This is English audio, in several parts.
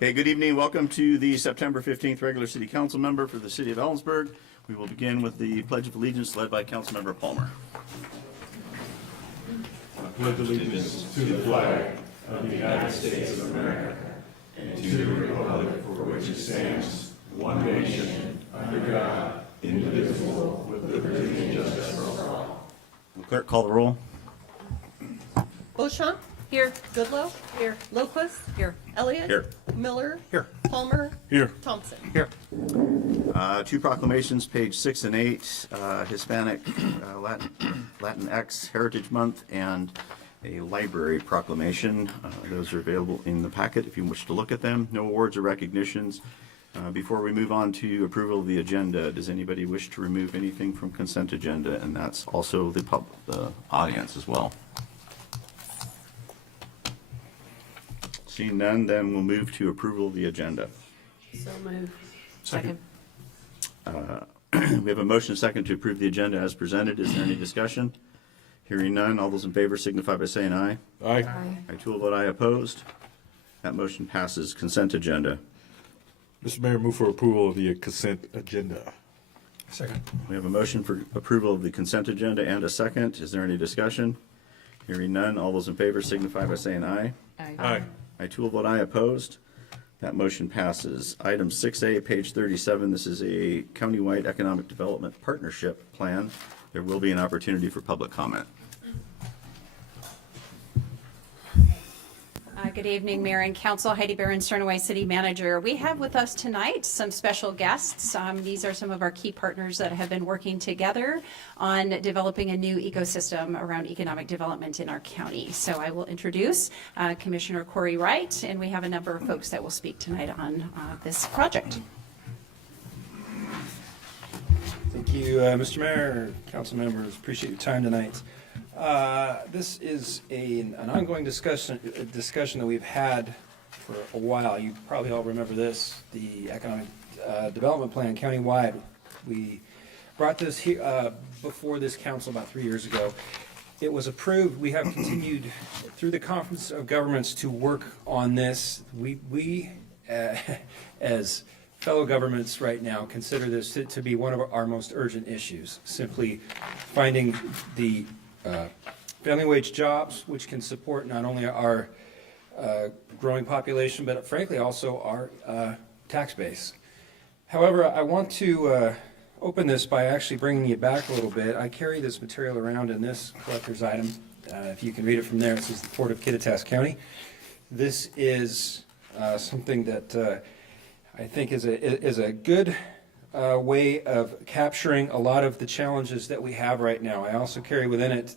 Okay, good evening. Welcome to the September 15th regular city council member for the city of Ellensburg. We will begin with the Pledge of Allegiance led by Councilmember Palmer. I pledge allegiance to the flag of the United States of America and to the republic for which it stands, one nation, under God, indivisible, with liberty and justice for all. Will clerk call the roll? Beauchamp. Here. Goodlow. Here. Lopez. Here. Elliott. Here. Miller. Here. Palmer. Here. Thompson. Here. Two proclamations, page 6 and 8, Hispanic Latinx Heritage Month and a library proclamation. Those are available in the packet if you wish to look at them. No awards or recognitions. Before we move on to approval of the agenda, does anybody wish to remove anything from consent agenda? And that's also the audience as well. Seeing none, then we'll move to approval of the agenda. So move. Second. We have a motion and second to approve the agenda as presented. Is there any discussion? Hearing none, all those in favor signify by saying aye. Aye. I too will vote aye. Opposed? That motion passes. Consent agenda. Mr. Mayor, move for approval of the consent agenda. Second. We have a motion for approval of the consent agenda and a second. Is there any discussion? Hearing none, all those in favor signify by saying aye. Aye. I too will vote aye. Opposed? That motion passes. Item 6A, page 37. This is a countywide economic development partnership plan. There will be an opportunity for public comment. Good evening, Mayor and Council. Heidi Barron, Cernaway City Manager. We have with us tonight some special guests. These are some of our key partners that have been working together on developing a new ecosystem around economic development in our county. So I will introduce Commissioner Corey Wright, and we have a number of folks that will speak tonight on this project. Thank you, Mr. Mayor, council members. Appreciate your time tonight. This is an ongoing discussion that we've had for a while. You probably all remember this, the economic development plan countywide. We brought this here before this council about 3 years ago. It was approved. We have continued through the Conference of Governments to work on this. We as fellow governments right now consider this to be one of our most urgent issues, simply finding the family wage jobs, which can support not only our growing population, but frankly also our tax base. However, I want to open this by actually bringing you back a little bit. I carry this material around in this collector's item. If you can read it from there, it says the Port of Kittitas County. This is something that I think is a good way of capturing a lot of the challenges that we have right now. I also carry within it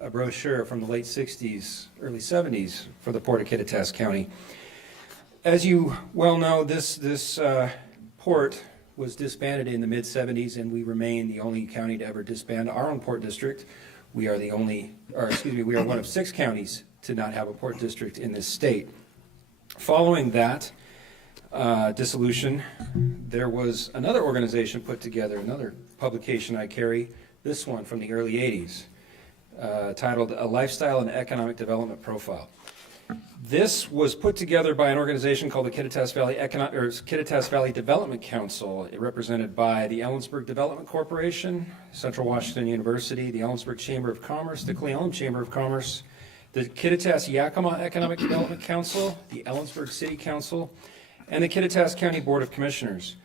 a brochure from the late 60s, early 70s for the Port of Kittitas County. As you well know, this port was disbanded in the mid-70s, and we remain the only county to ever disband our own port district. We are we are one of 6 counties to not have a port district in this state. Following that dissolution, there was another organization put together, another publication I carry, this one from the early 80s, titled A Lifestyle and Economic Development Profile. This was put together by an organization called the Kittitas Valley Development Council, represented by the Ellensburg Development Corporation, Central Washington University, the Ellensburg Chamber of Commerce, the Cle Elum Chamber of Commerce, the Kittitas Yakima Economic Development Council, the Ellensburg City Council, and the Kittitas County Board of Commissioners.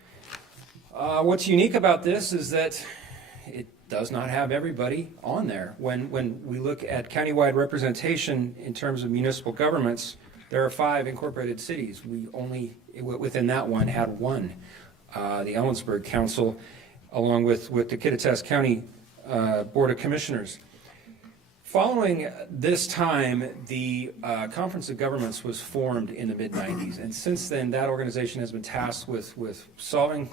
What's unique about this is that it does not have everybody on there. When we look at countywide representation in terms of municipal governments, there are 5 incorporated cities. We only, within that one, had one, the Ellensburg Council, along with the Kittitas County Board of Commissioners. Following this time, the Conference of Governments was formed in the mid-90s, and since then, that organization has been tasked with solving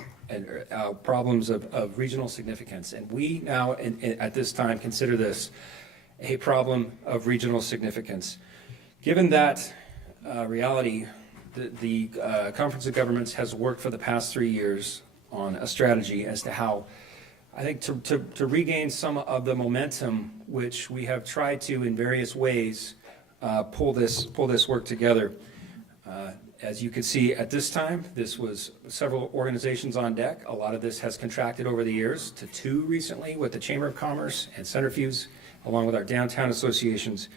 problems of regional significance. And we now, at this time, consider this a problem of regional significance. Given that reality, the Conference of Governments has worked for the past 3 years on a strategy as to how, I think, to regain some of the momentum which we have tried to, in various ways, pull this work together. As you can see at this time, this was several organizations on deck. A lot of this has contracted over the years to 2 recently with the Chamber of Commerce and Centrifuge, along with our downtown associations.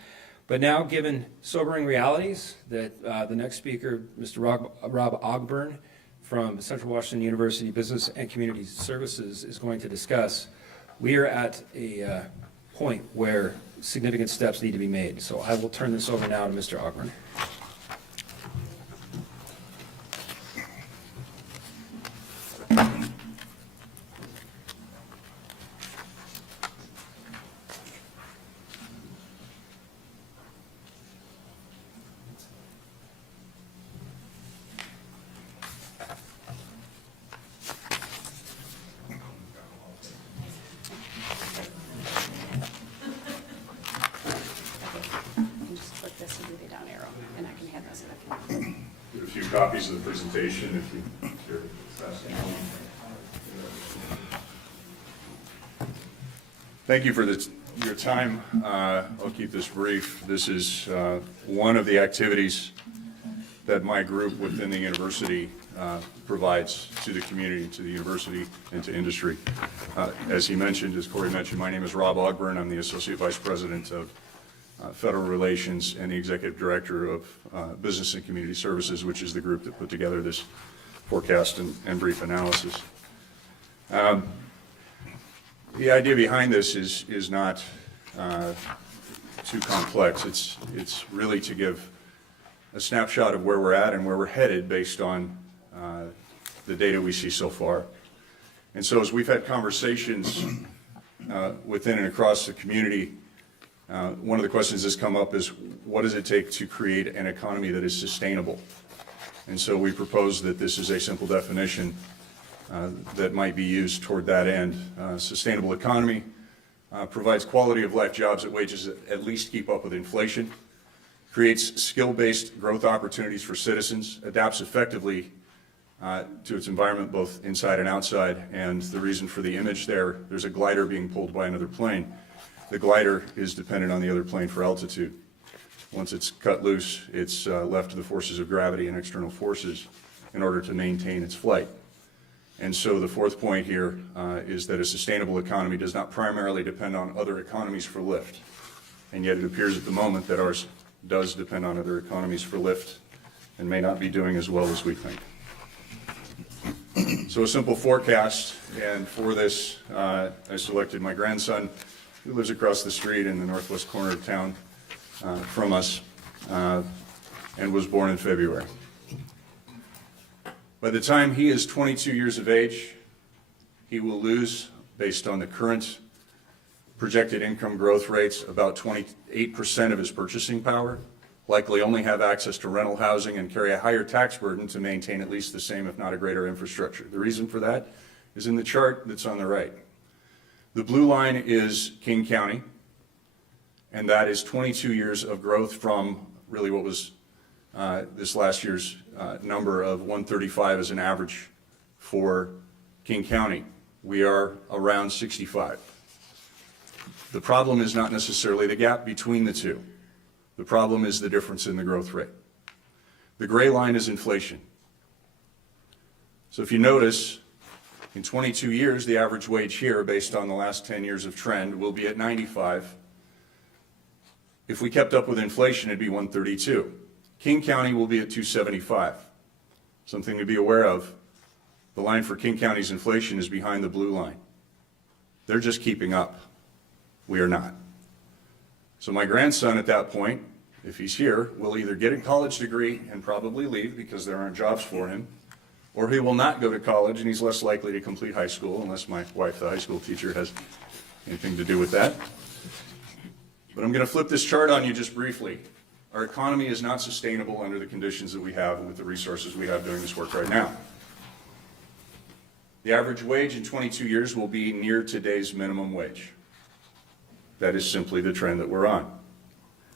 But now, given sobering realities that the next speaker, Mr. Rob Ogburn from Central Washington University Business and Community Services, is going to discuss, we are at a point where significant steps need to be made. So I will turn this over now to Mr. Ogburn. Just click this and do the down arrow, and I can hand this back. Get a few copies of the presentation if you care to pass them on. Thank you for your time. I'll keep this brief. This is one of the activities that my group within the university provides to the community, to the university, and to industry. As he mentioned, as Corey mentioned, my name is Rob Ogburn. I'm the Associate Vice President of Federal Relations and the Executive Director of Business and Community Services, which is the group that put together this forecast and brief analysis. The idea behind this is not too complex. It's really to give a snapshot of where we're at and where we're headed based on the data we see so far. And so as we've had conversations within and across the community, one of the questions that's come up is, what does it take to create an economy that is sustainable? And so we propose that this is a simple definition that might be used toward that end. Sustainable economy provides quality of life jobs at wages that at least keep up with inflation, creates skill-based growth opportunities for citizens, adapts effectively to its environment both inside and outside. And the reason for the image there's a glider being pulled by another plane. The glider is dependent on the other plane for altitude. Once it's cut loose, it's left to the forces of gravity and external forces in order to maintain its flight. And so the fourth point here is that a sustainable economy does not primarily depend on other economies for lift. And yet it appears at the moment that ours does depend on other economies for lift and may not be doing as well as we think. So a simple forecast, and for this I selected my grandson, who lives across the street in the northwest corner of town from us, and was born in February. By the time he is 22 years of age, he will lose, based on the current projected income growth rates, about 28% of his purchasing power, likely only have access to rental housing, and carry a higher tax burden to maintain at least the same, if not a greater, infrastructure. The reason for that is in the chart that's on the right. The blue line is King County, and that is 22 years of growth from really what was this last year's number of 135 as an average for King County. We are around 65. The problem is not necessarily the gap between the two. The problem is the difference in the growth rate. The gray line is inflation. So if you notice, in 22 years, the average wage here, based on the last 10 years of trend, will be at 95. If we kept up with inflation, it'd be 132. King County will be at 275. Something to be aware of, the line for King County's inflation is behind the blue line. They're just keeping up. We are not. So my grandson at that point, if he's here, will either get a college degree and probably leave because there aren't jobs for him, or he will not go to college and he's less likely to complete high school, unless my wife, the high school teacher, has anything to do with that. But I'm going to flip this chart on you just briefly. Our economy is not sustainable under the conditions that we have and with the resources we have doing this work right now. The average wage in 22 years will be near today's minimum wage. That is simply the trend that we're on,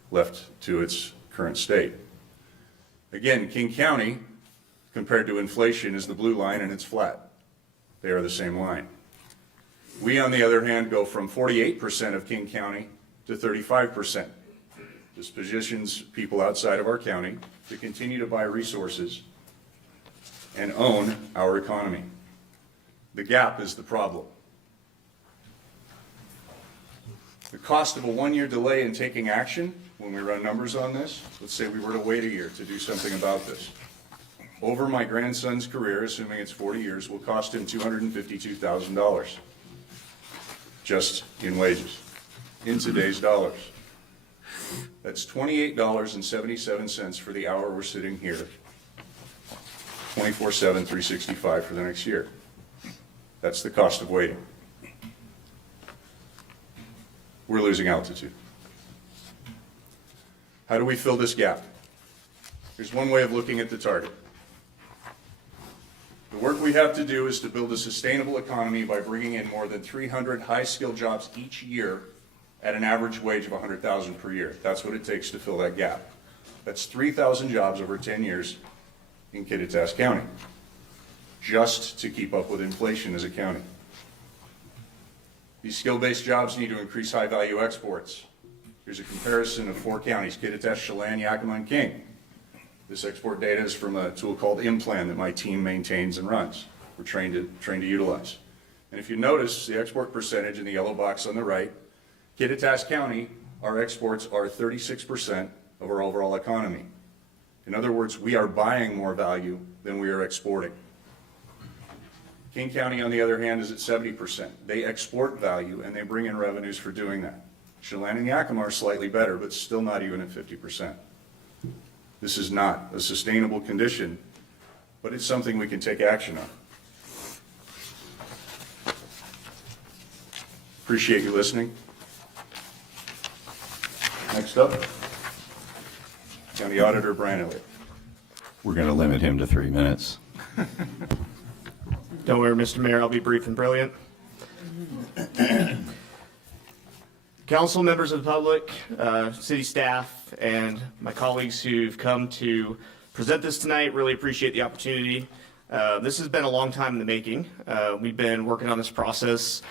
left to its current state. Again, King County, compared to inflation, is the blue line, and it's flat. They are the same line. We, on the other hand, go from 48% of King County to 35%. This positions people outside of our county to continue to buy resources and own our economy. The gap is the problem. The cost of a one-year delay in taking action, when we run numbers on this, let's say we were to wait a year to do something about this. Over my grandson's career, assuming it's 40 years, will cost him $252,000 just in wages, in today's dollars. That's $28.77 for the hour we're sitting here, 24/7, 365 for the next year. That's the cost of waiting. We're losing altitude. How do we fill this gap? Here's one way of looking at the target. The work we have to do is to build a sustainable economy by bringing in more than 300 high-skilled jobs each year at an average wage of $100,000 per year. That's what it takes to fill that gap. That's 3,000 jobs over 10 years in Kittitas County, just to keep up with inflation as a county. These skill-based jobs need to increase high-value exports. Here's a comparison of 4 counties, Kittitas, Chelan, Yakima, and King. This export data is from a tool called Implan that my team maintains and runs. We're trained to utilize. And if you notice the export percentage in the yellow box on the right, Kittitas County, our exports are 36% of our overall economy. In other words, we are buying more value than we are exporting. King County, on the other hand, is at 70%. They export value and they bring in revenues for doing that. Chelan and Yakima are slightly better, but still not even at 50%. This is not a sustainable condition, but it's something we can take action on. Appreciate you listening. Next up, County Auditor Brian Elliott. We're going to limit him to 3 minutes. Don't worry, Mr. Mayor, I'll be brief and brilliant. Council, members of the public, city staff, and my colleagues who've come to present this tonight, really appreciate the opportunity. This has been a long time in the making. We've been working on this process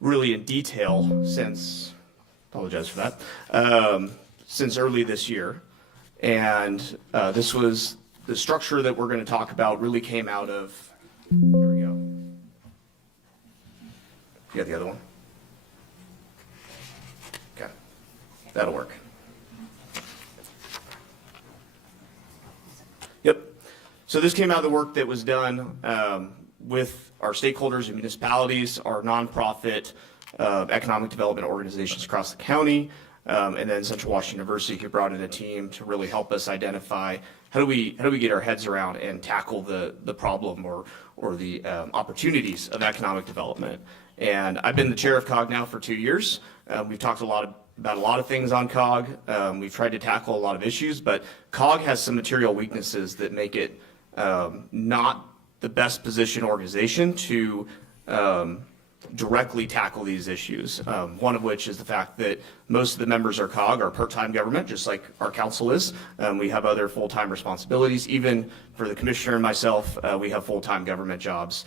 really in detail since, apologize for that, since early this year. And this was, the structure that we're going to talk about really came out of, here we go. You got the other one? Okay, that'll work. Yep. So this came out of the work that was done with our stakeholders and municipalities, our nonprofit economic development organizations across the county, and then Central Washington University, who brought in a team to really help us identify how do we get our heads around and tackle the problem or the opportunities of economic development. And I've been the chair of COG now for 2 years. We've talked about a lot of things on COG. We've tried to tackle a lot of issues, but COG has some material weaknesses that make it not the best positioned organization to directly tackle these issues. One of which is the fact that most of the members of COG are part-time government, just like our council is. We have other full-time responsibilities. Even for the commissioner and myself, we have full-time government jobs.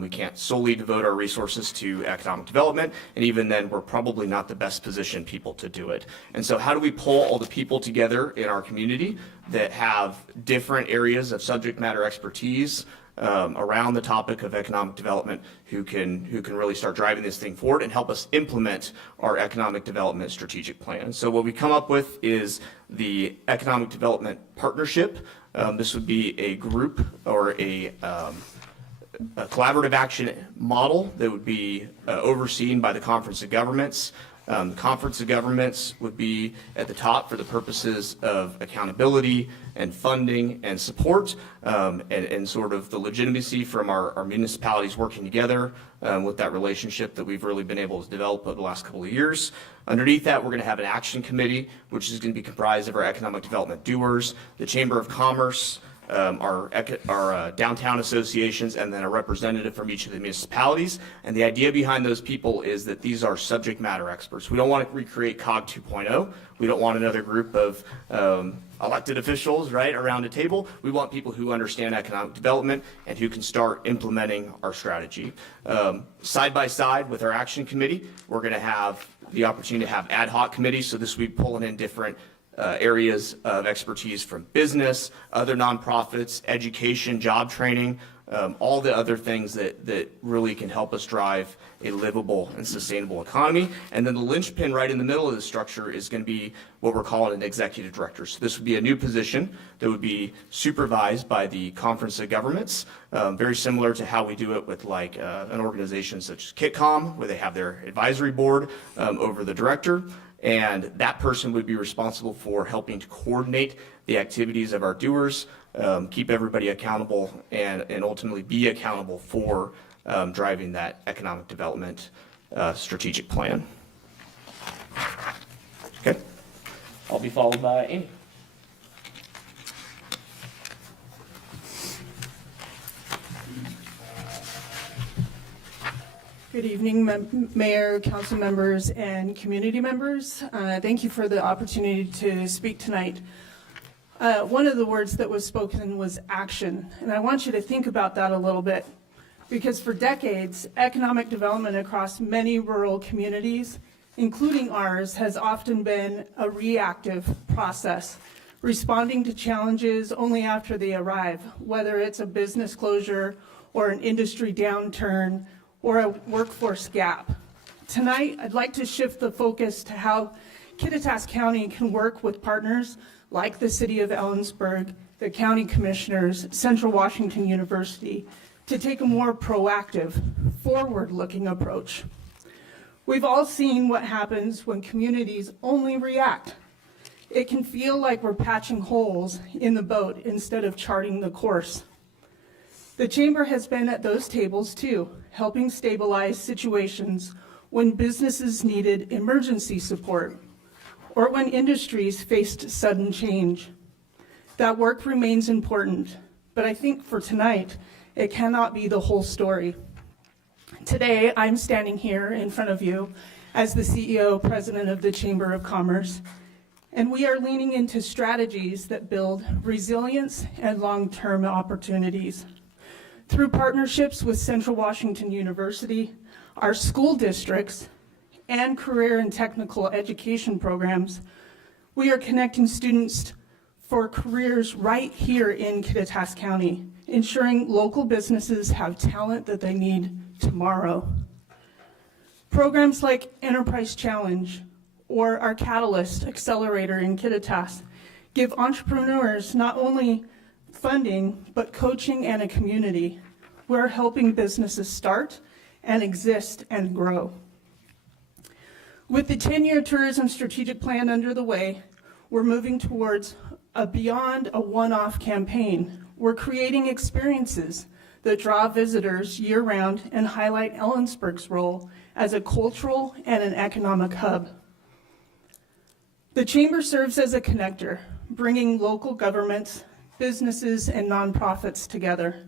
We can't solely devote our resources to economic development, and even then, we're probably not the best positioned people to do it. And so how do we pull all the people together in our community that have different areas of subject matter expertise around the topic of economic development who can really start driving this thing forward and help us implement our economic development strategic plan. So what we come up with is the Economic Development Partnership. This would be a group or a collaborative action model that would be overseen by the Conference of Governments. The Conference of Governments would be at the top for the purposes of accountability and funding and support, and sort of the legitimacy from our municipalities working together with that relationship that we've really been able to develop over the last couple of years. Underneath that, we're going to have an action committee, which is going to be comprised of our economic development doers, the Chamber of Commerce, our downtown associations, and then a representative from each of the municipalities. And the idea behind those people is that these are subject matter experts. We don't want to recreate COG 2.0. We don't want another group of elected officials, right, around a table. We want people who understand economic development and who can start implementing our strategy. Side by side with our action committee, we're going to have the opportunity to have ad hoc committees. So this will be pulling in different areas of expertise from business, other nonprofits, education, job training, all the other things that really can help us drive a livable and sustainable economy. And then the linchpin right in the middle of the structure is going to be what we're calling an executive director. So this would be a new position that would be supervised by the Conference of Governments, very similar to how we do it with like an organization such as KitCom, where they have their advisory board over the director. And that person would be responsible for helping to coordinate the activities of our doers, keep everybody accountable, and ultimately be accountable for driving that economic development strategic plan. Okay. I'll be followed by Amy. Good evening, Mayor, council members, and community members. Thank you for the opportunity to speak tonight. One of the words that was spoken was action, and I want you to think about that a little bit, because for decades, economic development across many rural communities, including ours, has often been a reactive process, responding to challenges only after they arrive, whether it's a business closure or an industry downturn or a workforce gap. Tonight, I'd like to shift the focus to how Kittitas County can work with partners like the City of Ellensburg, the County Commissioners, Central Washington University, to take a more proactive, forward-looking approach. We've all seen what happens when communities only react. It can feel like we're patching holes in the boat instead of charting the course. The Chamber has been at those tables too, helping stabilize situations when businesses needed emergency support or when industries faced sudden change. That work remains important, but I think for tonight, it cannot be the whole story. Today, I'm standing here in front of you as the CEO, President of the Chamber of Commerce, and we are leaning into strategies that build resilience and long-term opportunities. Through partnerships with Central Washington University, our school districts, and career and technical education programs, we are connecting students for careers right here in Kittitas County, ensuring local businesses have talent that they need tomorrow. Programs like Enterprise Challenge or our Catalyst Accelerator in Kittitas give entrepreneurs not only funding, but coaching and a community. We're helping businesses start and exist and grow. With the 10-year tourism strategic plan under the way, we're moving towards beyond a one-off campaign. We're creating experiences that draw visitors year-round and highlight Ellensburg's role as a cultural and an economic hub. The Chamber serves as a connector, bringing local governments, businesses, and nonprofits together.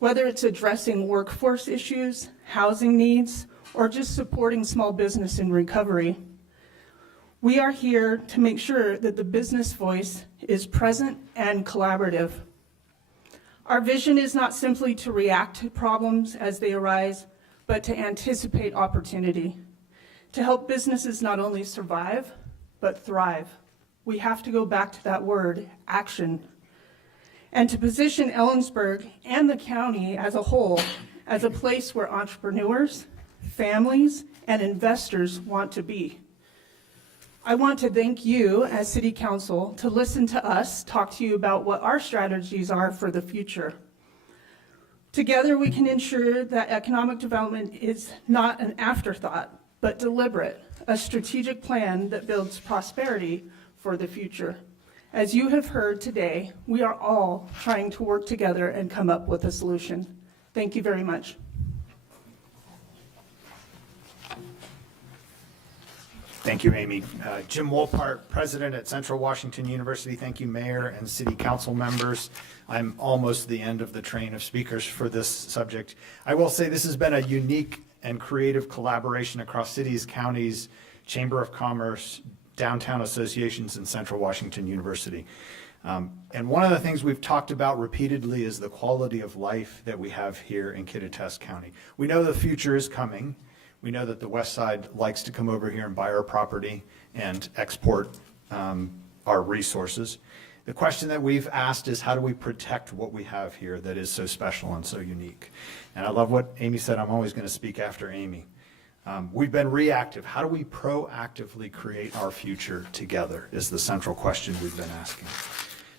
Whether it's addressing workforce issues, housing needs, or just supporting small business in recovery, we are here to make sure that the business voice is present and collaborative. Our vision is not simply to react to problems as they arise, but to anticipate opportunity, to help businesses not only survive, but thrive. We have to go back to that word, action, and to position Ellensburg and the county as a whole as a place where entrepreneurs, families, and investors want to be. I want to thank you as City Council to listen to us talk to you about what our strategies are for the future. Together we can ensure that economic development is not an afterthought, but deliberate, a strategic plan that builds prosperity for the future. As you have heard today, we are all trying to work together and come up with a solution. Thank you very much. Thank you, Amy. Jim Wolpart, President at Central Washington University. Thank you, Mayor and City Council members. I'm almost the end of the train of speakers for this subject. I will say this has been a unique and creative collaboration across cities, counties, Chamber of Commerce, downtown associations, and Central Washington University. And one of the things we've talked about repeatedly is the quality of life that we have here in Kittitas County. We know the future is coming. We know that the West Side likes to come over here and buy our property and export our resources. The question that we've asked is, how do we protect what we have here that is so special and so unique? And I love what Amy said. I'm always going to speak after Amy. We've been reactive. How do we proactively create our future together is the central question we've been asking.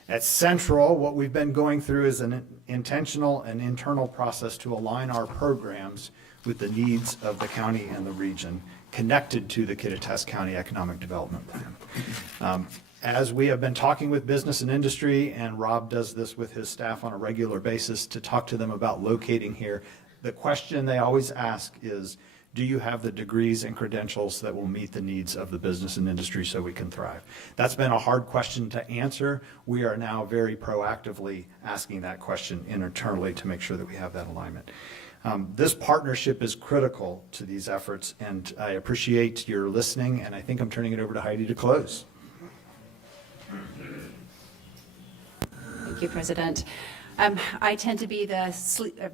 At Central, what we've been going through is an intentional and internal process to align our programs with the needs of the county and the region connected to the Kittitas County Economic Development Plan. As we have been talking with business and industry, and Rob does this with his staff on a regular basis to talk to them about locating here, the question they always ask is, do you have the degrees and credentials that will meet the needs of the business and industry so we can thrive? That's been a hard question to answer. We are now very proactively asking that question internally to make sure that we have that alignment. This partnership is critical to these efforts, and I appreciate your listening, and I think I'm turning it over to Heidi to close. Thank you, President. I tend to be the sweeper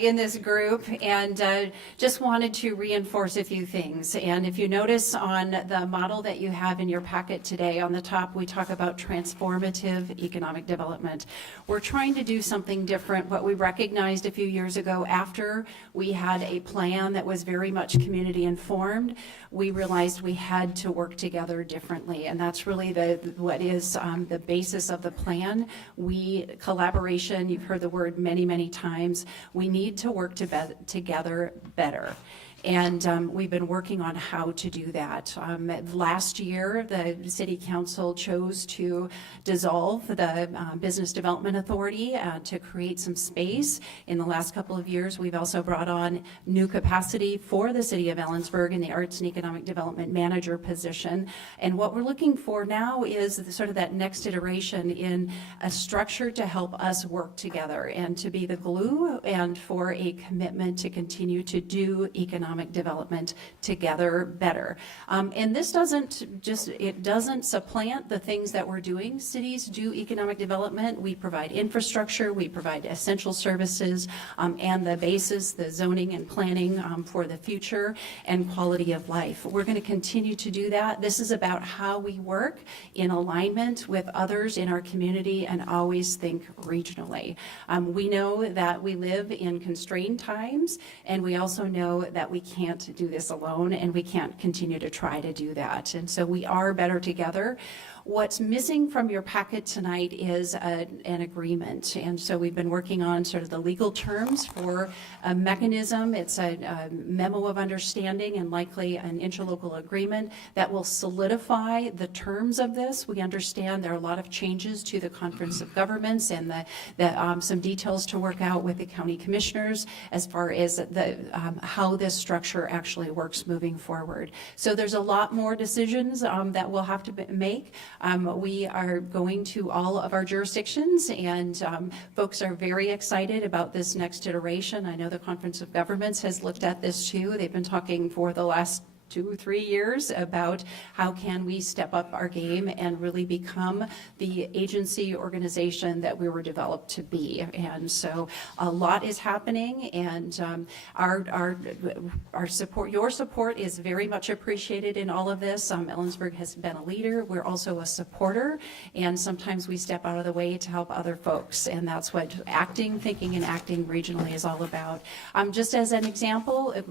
in this group, and just wanted to reinforce a few things. And if you notice on the model that you have in your packet today, on the top, we talk about transformative economic development. We're trying to do something different. What we recognized a few years ago, after we had a plan that was very much community informed, we realized we had to work together differently. And that's really what is the basis of the plan. Collaboration, you've heard the word many, many times. We need to work together better. And we've been working on how to do that. Last year, the City Council chose to dissolve the Business Development Authority to create some space. In the last couple of years, we've also brought on new capacity for the City of Ellensburg in the Arts and Economic Development Manager position. And what we're looking for now is sort of that next iteration in a structure to help us work together and to be the glue and for a commitment to continue to do economic development together better. And this doesn't supplant the things that we're doing. Cities do economic development. We provide infrastructure, we provide essential services, and the basis, the zoning and planning for the future and quality of life. We're going to continue to do that. This is about how we work in alignment with others in our community and always think regionally. We know that we live in constrained times, and we also know that we can't do this alone, and we can't continue to try to do that. And so we are better together. What's missing from your packet tonight is an agreement. And so we've been working on sort of the legal terms for a mechanism. It's a memo of understanding and likely an interlocal agreement that will solidify the terms of this. We understand there are a lot of changes to the Conference of Governments and some details to work out with the county commissioners as far as how this structure actually works moving forward. So there's a lot more decisions that we'll have to make. We are going to all of our jurisdictions, and folks are very excited about this next iteration. I know the Conference of Governments has looked at this too. They've been talking for the last 2 or 3 years about how can we step up our game and really become the agency organization that we were developed to be. And so a lot is happening, and our support, your support is very much appreciated in all of this. Ellensburg has been a leader. We're also a supporter, and sometimes we step out of the way to help other folks, and that's what thinking and acting regionally is all about. Just as an example, at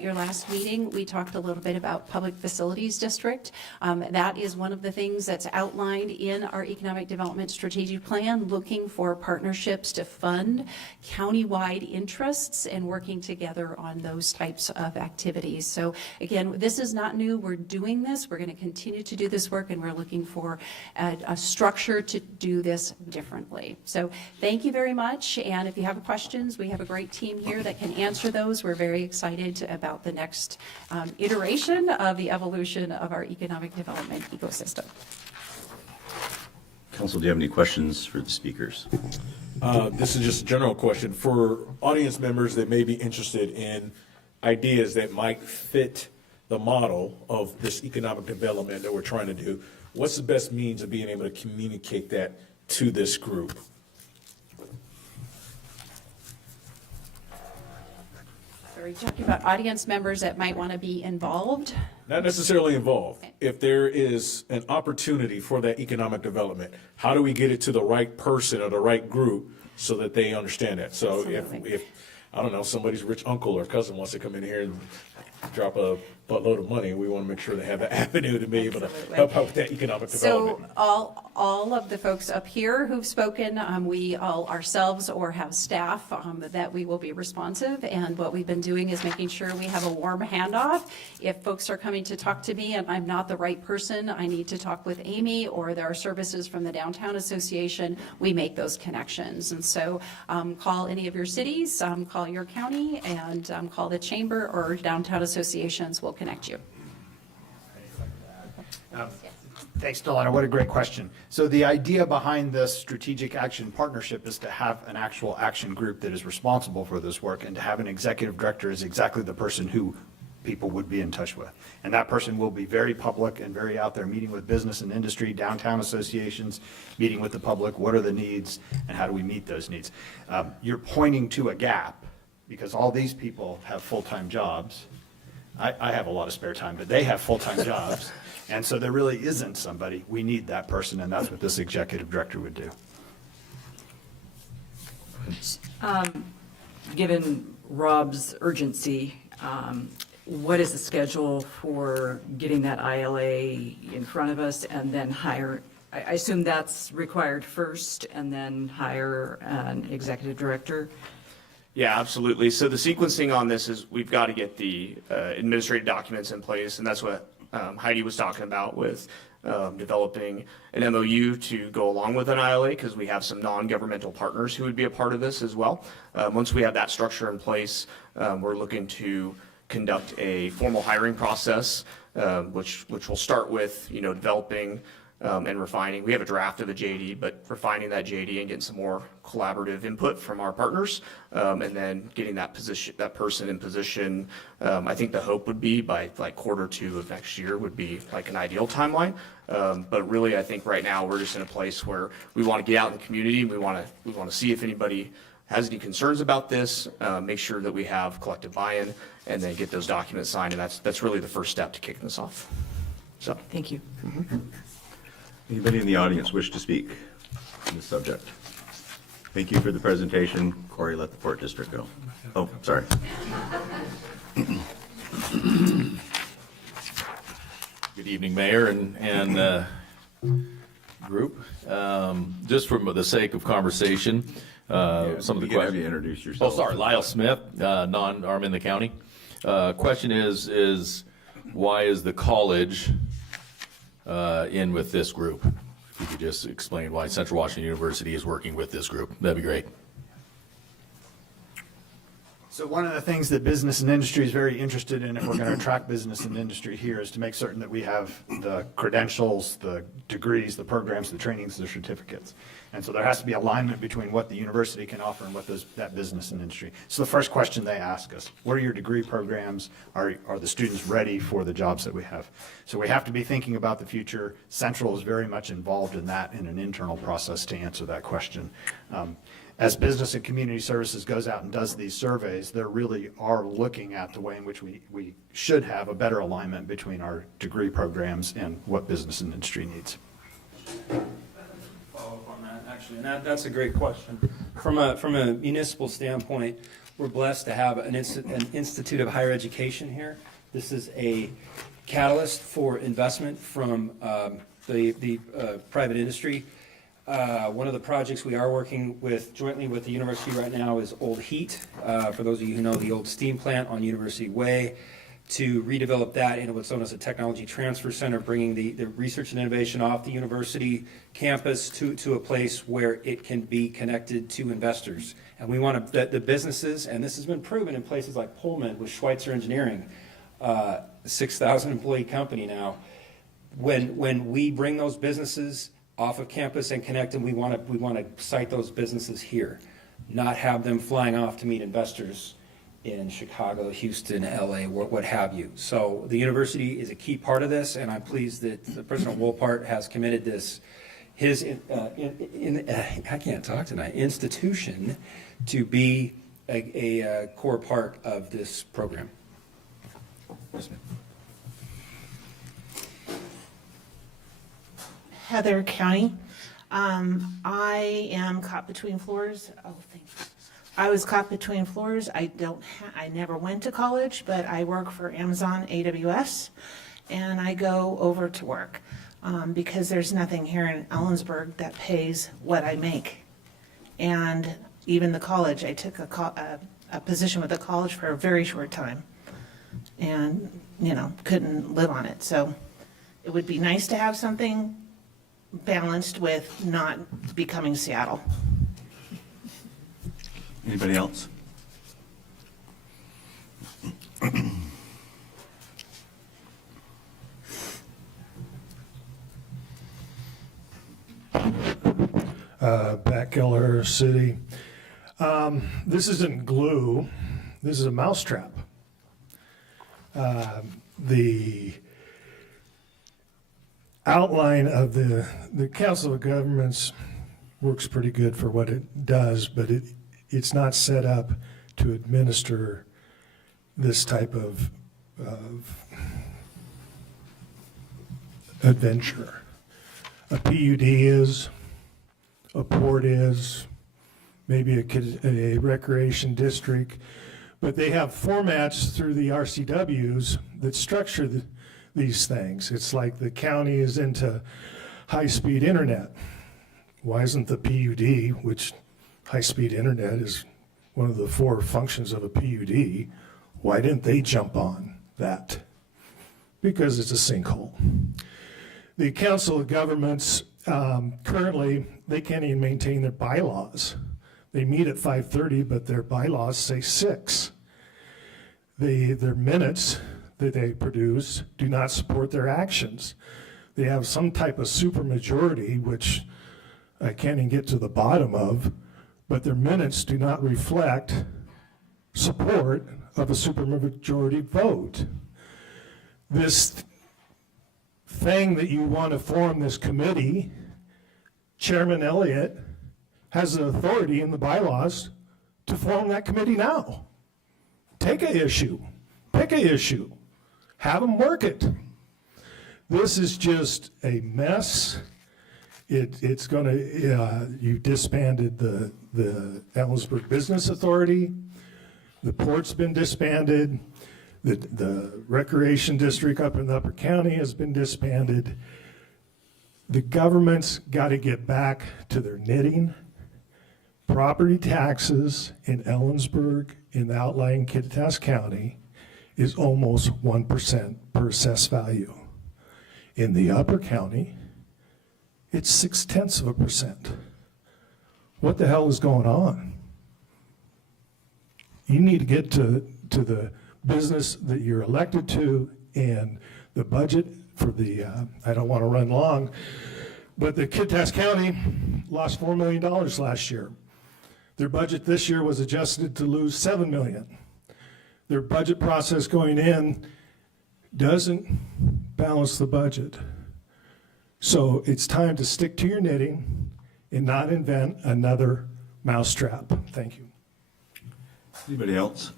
your last meeting, we we talked a little bit about Public Facilities District. That is one of the things that's outlined in our Economic Development Strategic Plan, looking for partnerships to fund countywide interests and working together on those types of activities. So again, this is not new. We're doing this. We're going to continue to do this work, and we're looking for a structure to do this differently. So thank you very much. And if you have questions, we have a great team here that can answer those. We're very excited about the next iteration of the evolution of our economic development ecosystem. Council, do you have any questions for the speakers? This is just a general question for audience members that may be interested in ideas that might fit the model of this economic development that we're trying to do. What's the best means of being able to communicate that to this group? So are you talking about audience members that might want to be involved? Not necessarily involved. If there is an opportunity for that economic development, how do we get it to the right person or the right group so that they understand that? So Absolutely. if I don't know, somebody's rich uncle or cousin wants to come in here and drop a buttload of money, we want to make sure they have the avenue to be able to Absolutely. help out with that economic development. So all of the folks up here who've spoken, we all ourselves or have staff that we will be responsive. And what we've been doing is making sure we have a warm handoff. If folks are coming to talk to me and I'm not the right person, I need to talk with Amy, or there are services from the Downtown Association, we make those connections. And so call any of your cities, call your county, and call the chamber or Downtown Associations will connect you. Thanks, Delana. What a great question. So the idea behind this strategic action partnership is to have an actual action group that is responsible for this work, and to have an executive director is exactly the person who people would be in touch with. And that person will be very public and very out there, meeting with business and industry, downtown associations, meeting with the public. What are the needs and how do we meet those needs? You're pointing to a gap because all these people have full-time jobs. I have a lot of spare time, but they have full-time jobs. And so there really isn't somebody. We need that person, and that's what this executive director would do. Given Rob's urgency, what is the schedule for getting that ILA in front of us and then hire? I assume that's required first and then hire an executive director? Yeah, absolutely. So the sequencing on this is we've got to get the administrative documents in place, and that's what Heidi was talking about with developing an MOU to go along with an ILA, because we have some non-governmental partners who would be a part of this as well. Once we have that structure in place, we're looking to conduct a formal hiring process, which will start with, developing and refining. We have a draft of the JD, but refining that JD and getting some more collaborative input from our partners, and then getting that person in position. I think the hope would be by like Q2 of next year would be like an ideal timeline. But really, I think right now we're just in a place where we want to get out in the community. We want to see if anybody has any concerns about this, make sure that we have collective buy-in, and then get those documents signed. And that's really the first step to kicking this off. So. Thank you. Anybody in the audience wish to speak on this subject? Thank you for the presentation. Corey, let the Port District go. Oh, sorry. Good evening, Mayor and group. Just for the sake of conversation, some of the We can have questions. you introduce Oh, yourself. sorry, Lyle Smith, I'm in the county. Question is why is the college in with this group? If you could just explain why Central Washington University is working with this group, that'd be great. So one of the things that business and industry is very interested in, if we're going to attract business and industry here, is to make certain that we have the credentials, the degrees, the programs, the trainings, the certificates. And so there has to be alignment between what the university can offer and what that business and industry. So the first question they ask us, what are your degree programs? Are the students ready for the jobs that we have? So we have to be thinking about the future. Central is very much involved in that, in an internal process to answer that question. As Business and Community Services goes out and does these surveys, they really are looking at the way in which we should have a better alignment between our degree programs and what business and industry needs. Follow up on that, actually, and that's a great question. From a municipal standpoint, we're blessed to have an Institute of Higher Education here This is a catalyst for investment from the private industry. One of the projects we are working with jointly with the university right now is Old Heat. For those of you who know the old steam plant on University Way, to redevelop that into what's known as a technology transfer center, bringing the research and innovation off the university campus to a place where it can be connected to investors. And we want the businesses, and this has been proven in places like Pullman with Schweitzer Engineering, 6,000 employee company now. When we bring those businesses off of campus and connect them, we want to site those businesses here, not have them flying off to meet investors in Chicago, Houston, LA, what have you. So the university is a key part of this, and I'm pleased that President Wolpart has committed his I can't talk tonight, institution to be a core part of this program. Heather County. I am caught between floors. Oh, thank you. I was caught between floors. I never went to college, but I work for Amazon AWS, and I go over to work because there's nothing here in Ellensburg that pays what I make. And even the college, I took a position with the college for a very short time, and couldn't live on it. So it would be nice to have something balanced with not becoming Seattle. Anybody else? Backkeller City. This isn't glue. This is a mousetrap. The outline of the Council of Governments works pretty good for what it does, but it's not set up to administer this type of adventure. A PUD is, a port is, maybe a recreation district, but they have formats through the RCWs that structure these things. It's like the county is into high-speed internet. Why isn't the PUD, which high-speed internet is one of the 4 functions of a PUD, why didn't they jump on that? Because it's a sinkhole. The Council of Governments, currently, they can't even maintain their bylaws. They meet at 5:30, but their bylaws say 6. Their minutes that they produce do not support their actions. They have some type of supermajority, which I can't even get to the bottom of, but their minutes do not reflect support of a supermajority vote. This thing that you want to form, this committee, Chairman Elliott has the authority in the bylaws to form that committee now. Take an issue, pick an issue, have them work it. This is just a mess. It's going to, you disbanded the Ellensburg Business Authority. The port's been disbanded. The recreation district up in the Upper County has been disbanded. The government's got to get back to their knitting. Property taxes in Ellensburg, in the outlying Kittitas County, is almost 1% per assessed value. In the Upper County, it's 0.6%. What the hell is going on? You need to get to the business that you're elected to, and the budget for the, I don't want to run long, but the Kittitas County lost $4 million last year. Their budget this year was adjusted to lose $7 million. Their budget process going in doesn't balance the budget. So it's time to stick to your knitting and not invent another mousetrap. Thank you. Anybody else?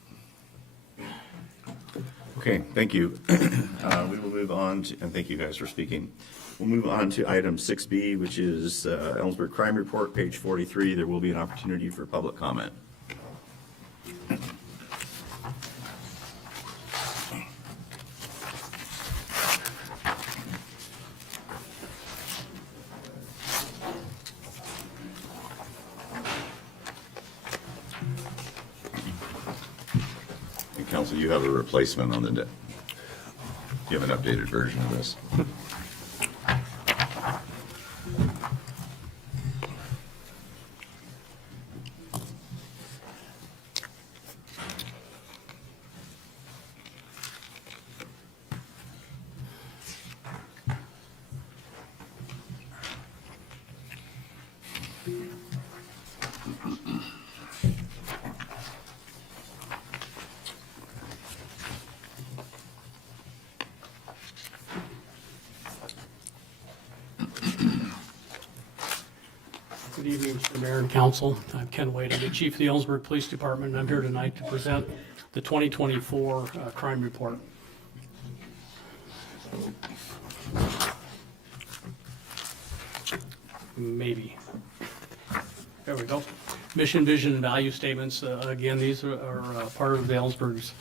Okay, thank you. We will move on to, and thank you guys for speaking. We'll move on to item 6B, which is Ellensburg Crime Report, page 43. There will be an opportunity for public comment. So you have a replacement on the, you have an updated version of this? Good evening, Mr. Mayor and Council. I'm Ken Wade, I'm the Chief of the Ellensburg Police Department, and I'm here tonight to present the 2024 crime report. Maybe. There we go. Mission, vision, and value statements. Again, these are part of the Ellensburg's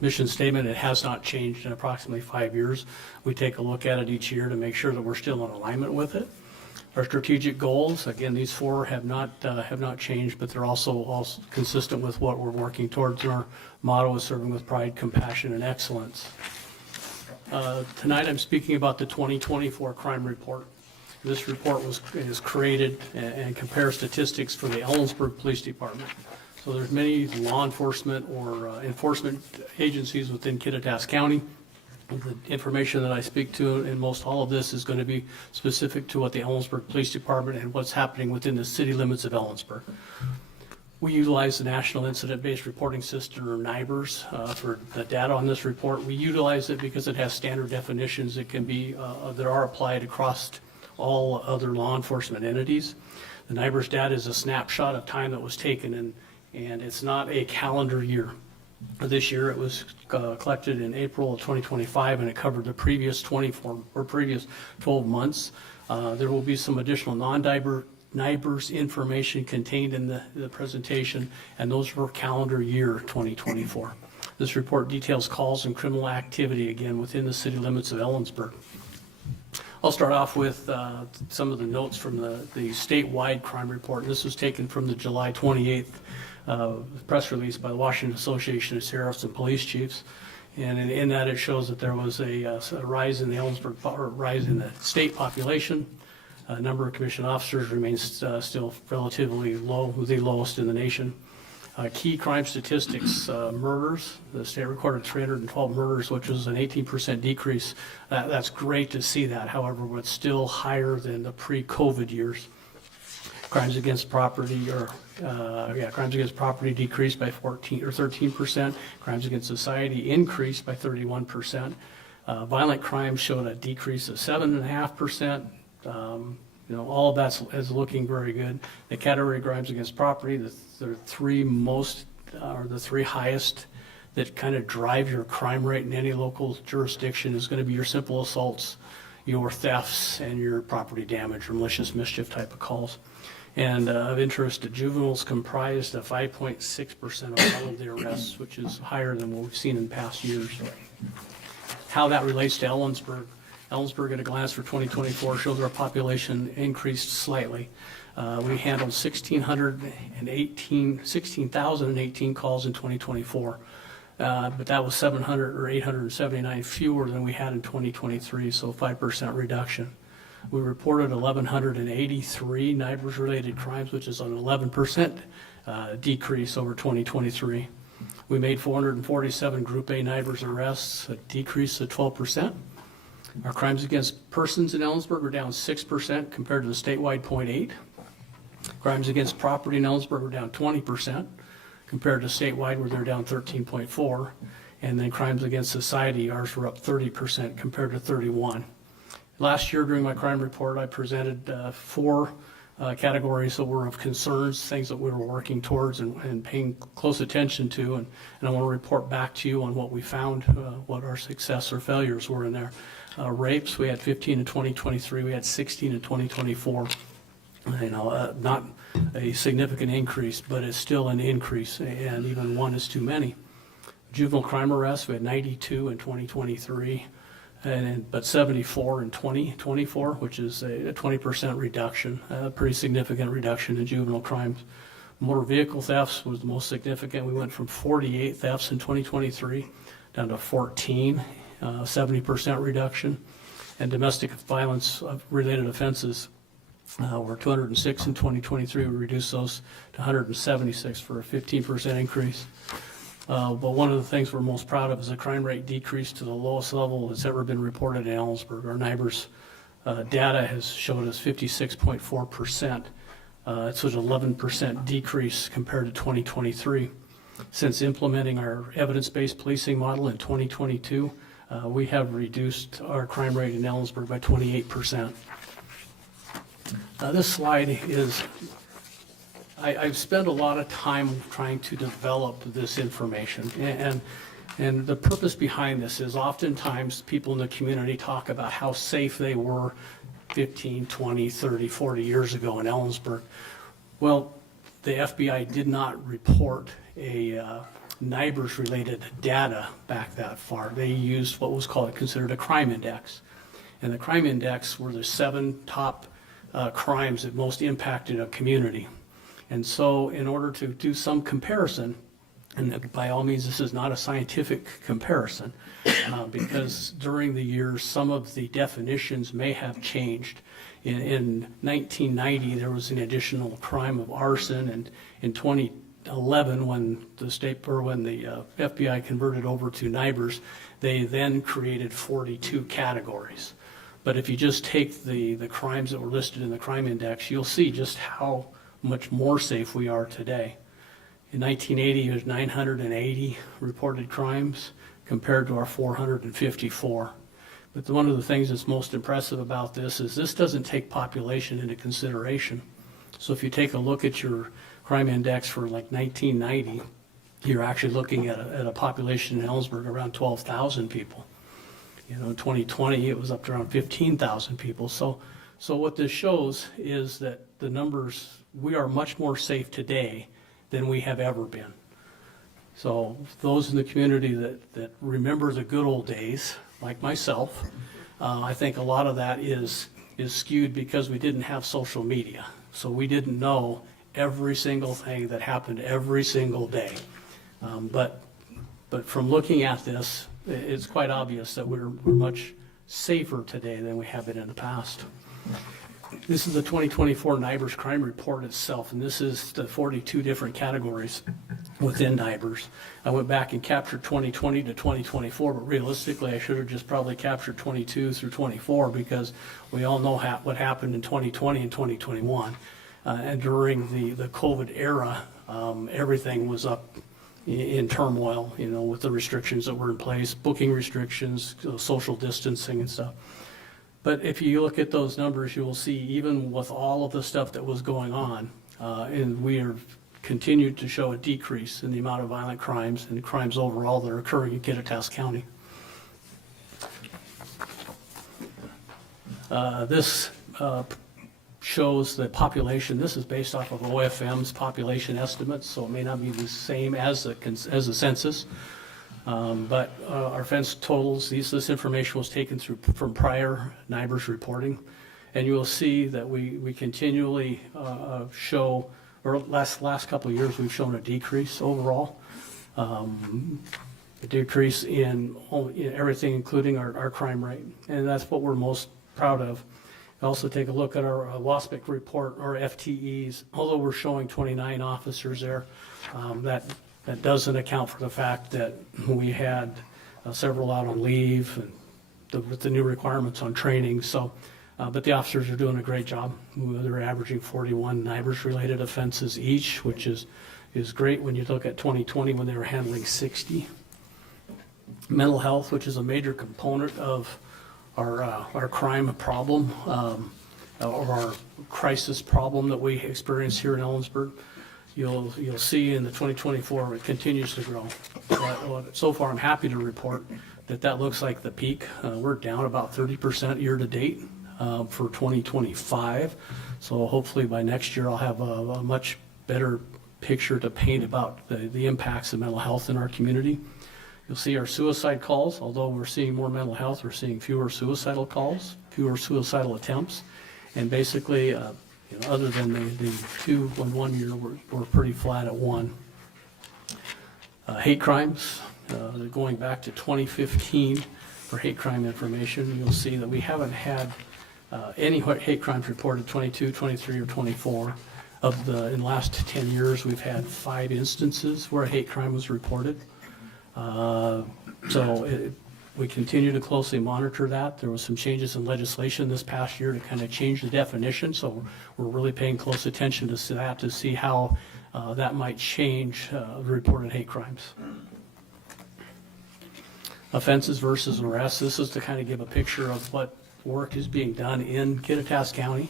mission statement. It has not changed in approximately 5 years. We take a look at it each year to make sure that we're still in alignment with it. Our strategic goals, again, these four have not changed, but they're also consistent with what we're working towards. And our motto is serving with pride, compassion, and excellence. Tonight, I'm speaking about the 2024 crime report. This report is created and compares statistics for the Ellensburg Police Department. So there's many law enforcement or enforcement agencies within Kittitas County. The information that I speak to in most all of this is going to be specific to what the Ellensburg Police Department and what's happening within the city limits of Ellensburg. We utilize the National Incident-Based Reporting System, or NIBRS, for the data on this report. We utilize it because it has standard definitions that can be that are applied across all other law enforcement entities. The NIBRS data is a snapshot of time that was taken, and it's not a calendar year. This year it was collected in April of 2025, and it covered the previous 12 months. There will be some additional non-NIBRS information contained in the presentation, and those were calendar year 2024. This report details calls and criminal activity, again, within the city limits of Ellensburg. I'll start off with some of the notes from the statewide crime report. This was taken from the July 28th press release by the Washington Association of Sheriffs and Police Chiefs. And in that, it shows that there was a rise in the Ellensburg, or rise in the state population. Number of commissioned officers remains still relatively low, the lowest in the nation. Key crime statistics, murders. The state recorded 312 murders, which was an 18% decrease. That's great to see that. However, it's still higher than the pre-COVID years. Crimes against property, crimes against property decreased by 13%. Crimes against society increased by 31%. Violent crime showed a decrease of 7.5%. All of that is looking very good. The category of crimes against property, the three highest that kind of drive your crime rate in any local jurisdiction is going to be your simple assaults, your thefts, and your property damage or malicious mischief type of calls. And of interest, the juveniles comprised of 5.6% of all of the arrests, which is higher than what we've seen in past years. How that relates to Ellensburg. Ellensburg at a glance for 2024 shows our population increased slightly. We handled 16,018 calls in 2024, but that was 879 fewer than we had in 2023, so 5% reduction. We reported 1,183 NIBRS-related crimes, which is an 11% decrease over 2023. We made 447 Group A NIBRS arrests, a decrease of 12%. Our crimes against persons in Ellensburg were down 6% compared to the statewide 0.8. Crimes against property in Ellensburg were down 20% compared to statewide, where they're down 13.4. And then crimes against society, ours were up 30% compared to 31. Last year during my crime report, I presented four categories that were of concerns, things that we were working towards and paying close attention to. And I want to report back to you on what we found, what our success or failures were in there. Rapes, we had 15 in 2023. We had 16 in 2024. Not a significant increase, but it's still an increase, and even one is too many. Juvenile crime arrests, we had 92 in 2023, but 74 in 2024, which is a 20% reduction, a pretty significant reduction in juvenile crimes. Motor vehicle thefts was the most significant. We went from 48 thefts in 2023 down to 14, 70% reduction. And domestic violence related offenses were 206 in 2023. We reduced those to 176 for a 15% increase. But one of the things we're most proud of is the crime rate decrease to the lowest level that's ever been reported in Ellensburg. Our neighbors' data has showed us 56.4%. It's an 11% decrease compared to 2023. Since implementing our evidence-based policing model in 2022, we have reduced our crime rate in Ellensburg by 28%. This slide is, I've spent a lot of time trying to develop this information. And the purpose behind this is oftentimes people in the community talk about how safe they were 15, 20, 30, 40 years ago in Ellensburg. Well, the FBI did not report a NIBRS-related data back that far. They used what was considered a crime index. And the crime index were the 7 top crimes that most impacted a community. And so in order to do some comparison, and by all means, this is not a scientific comparison, because during the years, some of the definitions may have changed. In 1990, there was an additional crime of arson, and in 2011, when the FBI converted over to NIBRS, they then created 42 categories. But if you just take the crimes that were listed in the crime index, you'll see just how much more safe we are today. In 1980, there's 980 reported crimes compared to our 454. But one of the things that's most impressive about this is this doesn't take population into consideration. So if you take a look at your crime index for like 1990, you're actually looking at a population in Ellensburg around 12,000 people. You know, in 2020, it was up to around 15,000 people. So what this shows is that the numbers, we are much more safe today than we have ever been. So those in the community that remember the good old days, like myself, I think a lot of that is skewed because we didn't have social media. So we didn't know every single thing that happened every single day. But from looking at this, it's quite obvious that we're much safer today than we have been in the past. This is the 2024 NIBRS crime report itself, and this is the 42 different categories within NIBRS. I went back and captured 2020 to 2024, but realistically, I should have just probably captured 22 through 24 because we all know what happened in 2020 and 2021. And during the COVID era, everything was up in turmoil, you know, with the restrictions that were in place, booking restrictions, social distancing and stuff. But if you look at those numbers, you will see even with all of the stuff that was going on, and we are continued to show a decrease in the amount of violent crimes and crimes overall that are occurring in Kittitas County. This shows the population. This is based off of OFM's population estimates, so it may not be the same as the census. But our fence totals, this information was taken from prior NIBRS reporting, and you will see that we continually show, or last couple of years, we've shown a decrease overall. A decrease in everything, including our crime rate, and that's what we're most proud of. Also take a look at our WASPIC report, our FTEs. Although we're showing 29 officers there, that doesn't account for the fact that we had several out on leave and with the new requirements on training. So, but the officers are doing a great job. They're averaging 41 NIBRS-related offenses each, which is great when you look at 2020 when they were handling 60. Mental health, which is a major component of our crime problem or our crisis problem that we experience here in Ellensburg. You'll see in the 2024 it continues to grow. So far, I'm happy to report that looks like the peak. We're down about 30% year to date for 2025. So hopefully by next year I'll have a much better picture to paint about the impacts of mental health in our community. You'll see our suicide calls. Although we're seeing more mental health, we're seeing fewer suicidal calls, fewer suicidal attempts, and basically Other than the 2 in 1 year, we're pretty flat at 1. Hate crimes, going back to 2015 for hate crime information, you'll see that we haven't had any hate crimes reported 22, 23, or 24. In the last 10 years, we've had 5 instances where a hate crime was reported. We continue to closely monitor that. There was some changes in legislation this past year to kind of change the definition, so we're really paying close attention to that to see how that might change reported hate crimes. Offenses versus arrests. This is to kind of give a picture of what work is being done in Kittitas County.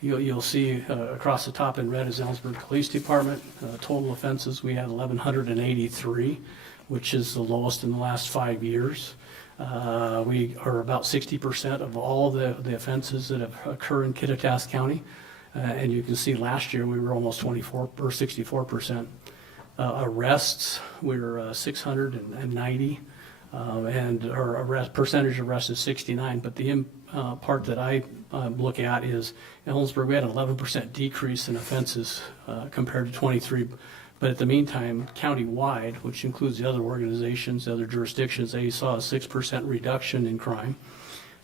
You'll see across the top in red is Ellensburg Police Department. Total offenses, we had 1,183, which is the lowest in the last 5 years. We are about 60% of all the offenses that have occurred in Kittitas County. And you can see last year we were almost 24 or 64%. Arrests, we were 690. And our percentage of arrests is 69, but the part that I look at is Ellensburg, we had an 11% decrease in offenses compared to 23, but at the meantime, countywide, which includes the other organizations, the other jurisdictions, they saw a 6% reduction in crime.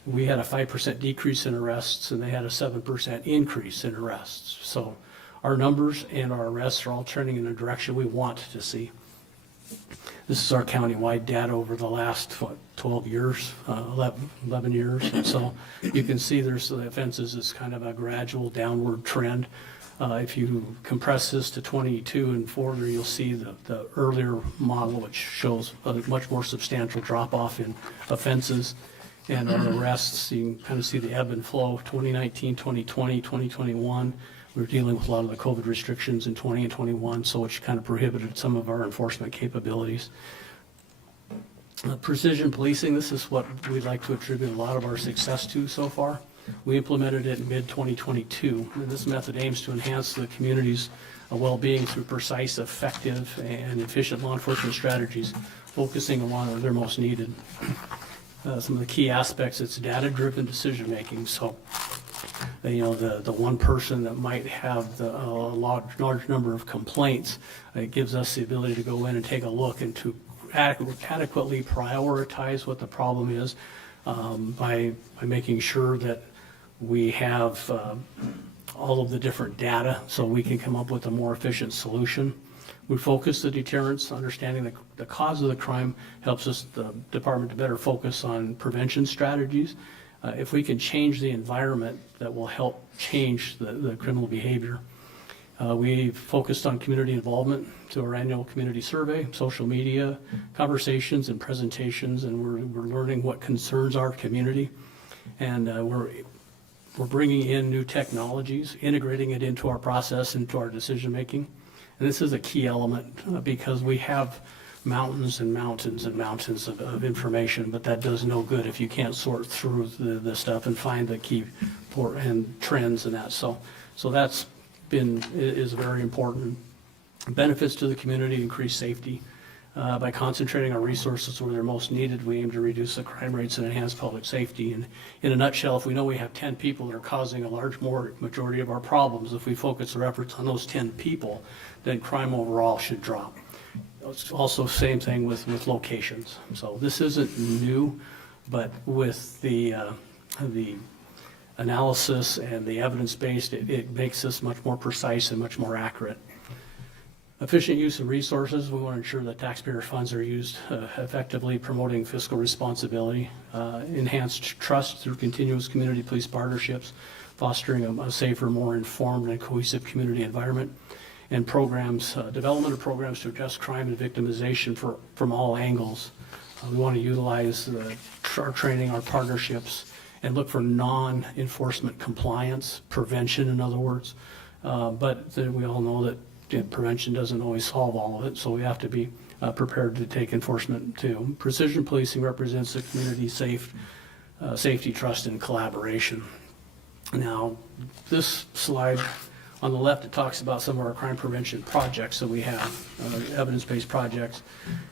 We had a 5% decrease in arrests, and they had a 7% increase in arrests. So our numbers and our arrests are all trending in the direction we want to see. This is our countywide data over the last 12 years, 11 years. And so you can see there's the offenses is kind of a gradual downward trend. If you compress this to 22 and forward, you'll see the earlier model, which shows a much more substantial drop off in offenses and our arrests. You can kind of see the ebb and flow, 2019, 2020, 2021. We were dealing with a lot of the COVID restrictions in 20 and 21, so which kind of prohibited some of our enforcement capabilities. Precision policing, this is what we'd like to attribute a lot of our success to so far. We implemented it in mid-2022, and this method aims to enhance the community's well-being through precise, effective, and efficient law enforcement strategies, focusing on what they're most needed. Some of the key aspects, it's data-driven decision-making, so the one person that might have a large number of complaints, it gives us the ability to go in and take a look and to adequately prioritize what the problem is by making sure that we have all of the different data so we can come up with a more efficient solution. We focus the deterrence, understanding the cause of the crime helps us, the department, to better focus on prevention strategies. If we can change the environment, that will help change the criminal behavior. We focused on community involvement through our annual community survey, social media, conversations and presentations, and we're learning what concerns our community. And we're bringing in new technologies, integrating it into our process, into our decision making. And this is a key element because we have mountains and mountains and mountains of information, but that does no good if you can't sort through the stuff and find the key and trends and that. So that's is very important. Benefits to the community, increased safety. By concentrating our resources where they're most needed, we aim to reduce the crime rates and enhance public safety. And in a nutshell, if we know we have 10 people that are causing a large majority of our problems, if we focus our efforts on those 10 people, then crime overall should drop. It's also same thing with locations. So this isn't new, but with the analysis and the evidence-based, it makes us much more precise and much more accurate. Efficient use of resources. We want to ensure that taxpayer funds are used effectively, promoting fiscal responsibility, enhanced trust through continuous community police partnerships, fostering a safer, more informed and cohesive community environment, and programs, development of programs to address crime and victimization from all angles. We want to utilize our training, our partnerships, and look for non-enforcement compliance, prevention in other words. But we all know that prevention doesn't always solve all of it, so we have to be prepared to take enforcement too. Precision policing represents the community safety, trust, and collaboration. Now, this slide on the left, it talks about some of our crime prevention projects that we have, evidence-based projects.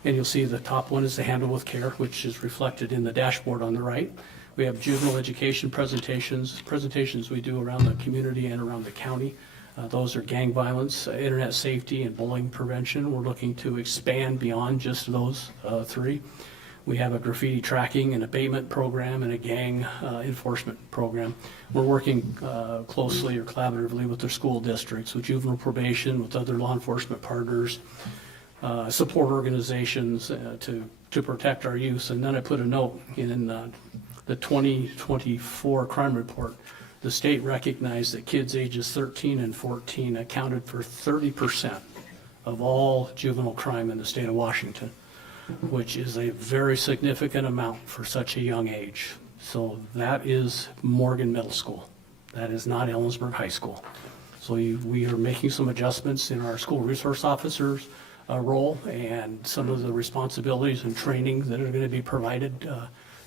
And you'll see the top one is the Handle with Care, which is reflected in the dashboard on the right. We have juvenile education presentations we do around the community and around the county. Those are gang violence, internet safety, and bullying prevention. We're looking to expand beyond just those three. We have a graffiti tracking and abatement program and a gang enforcement program. We're working closely or collaboratively with their school districts, with juvenile probation, with other law enforcement partners, support organizations to protect our youth. And then I put a note in the 2024 crime report. The state recognized that kids ages 13 and 14 accounted for 30% of all juvenile crime in the state of Washington, which is a very significant amount for such a young age. So that is Morgan Middle School. That is not Ellensburg High School. So we are making some adjustments in our school resource officers' role and some of the responsibilities and training that are going to be provided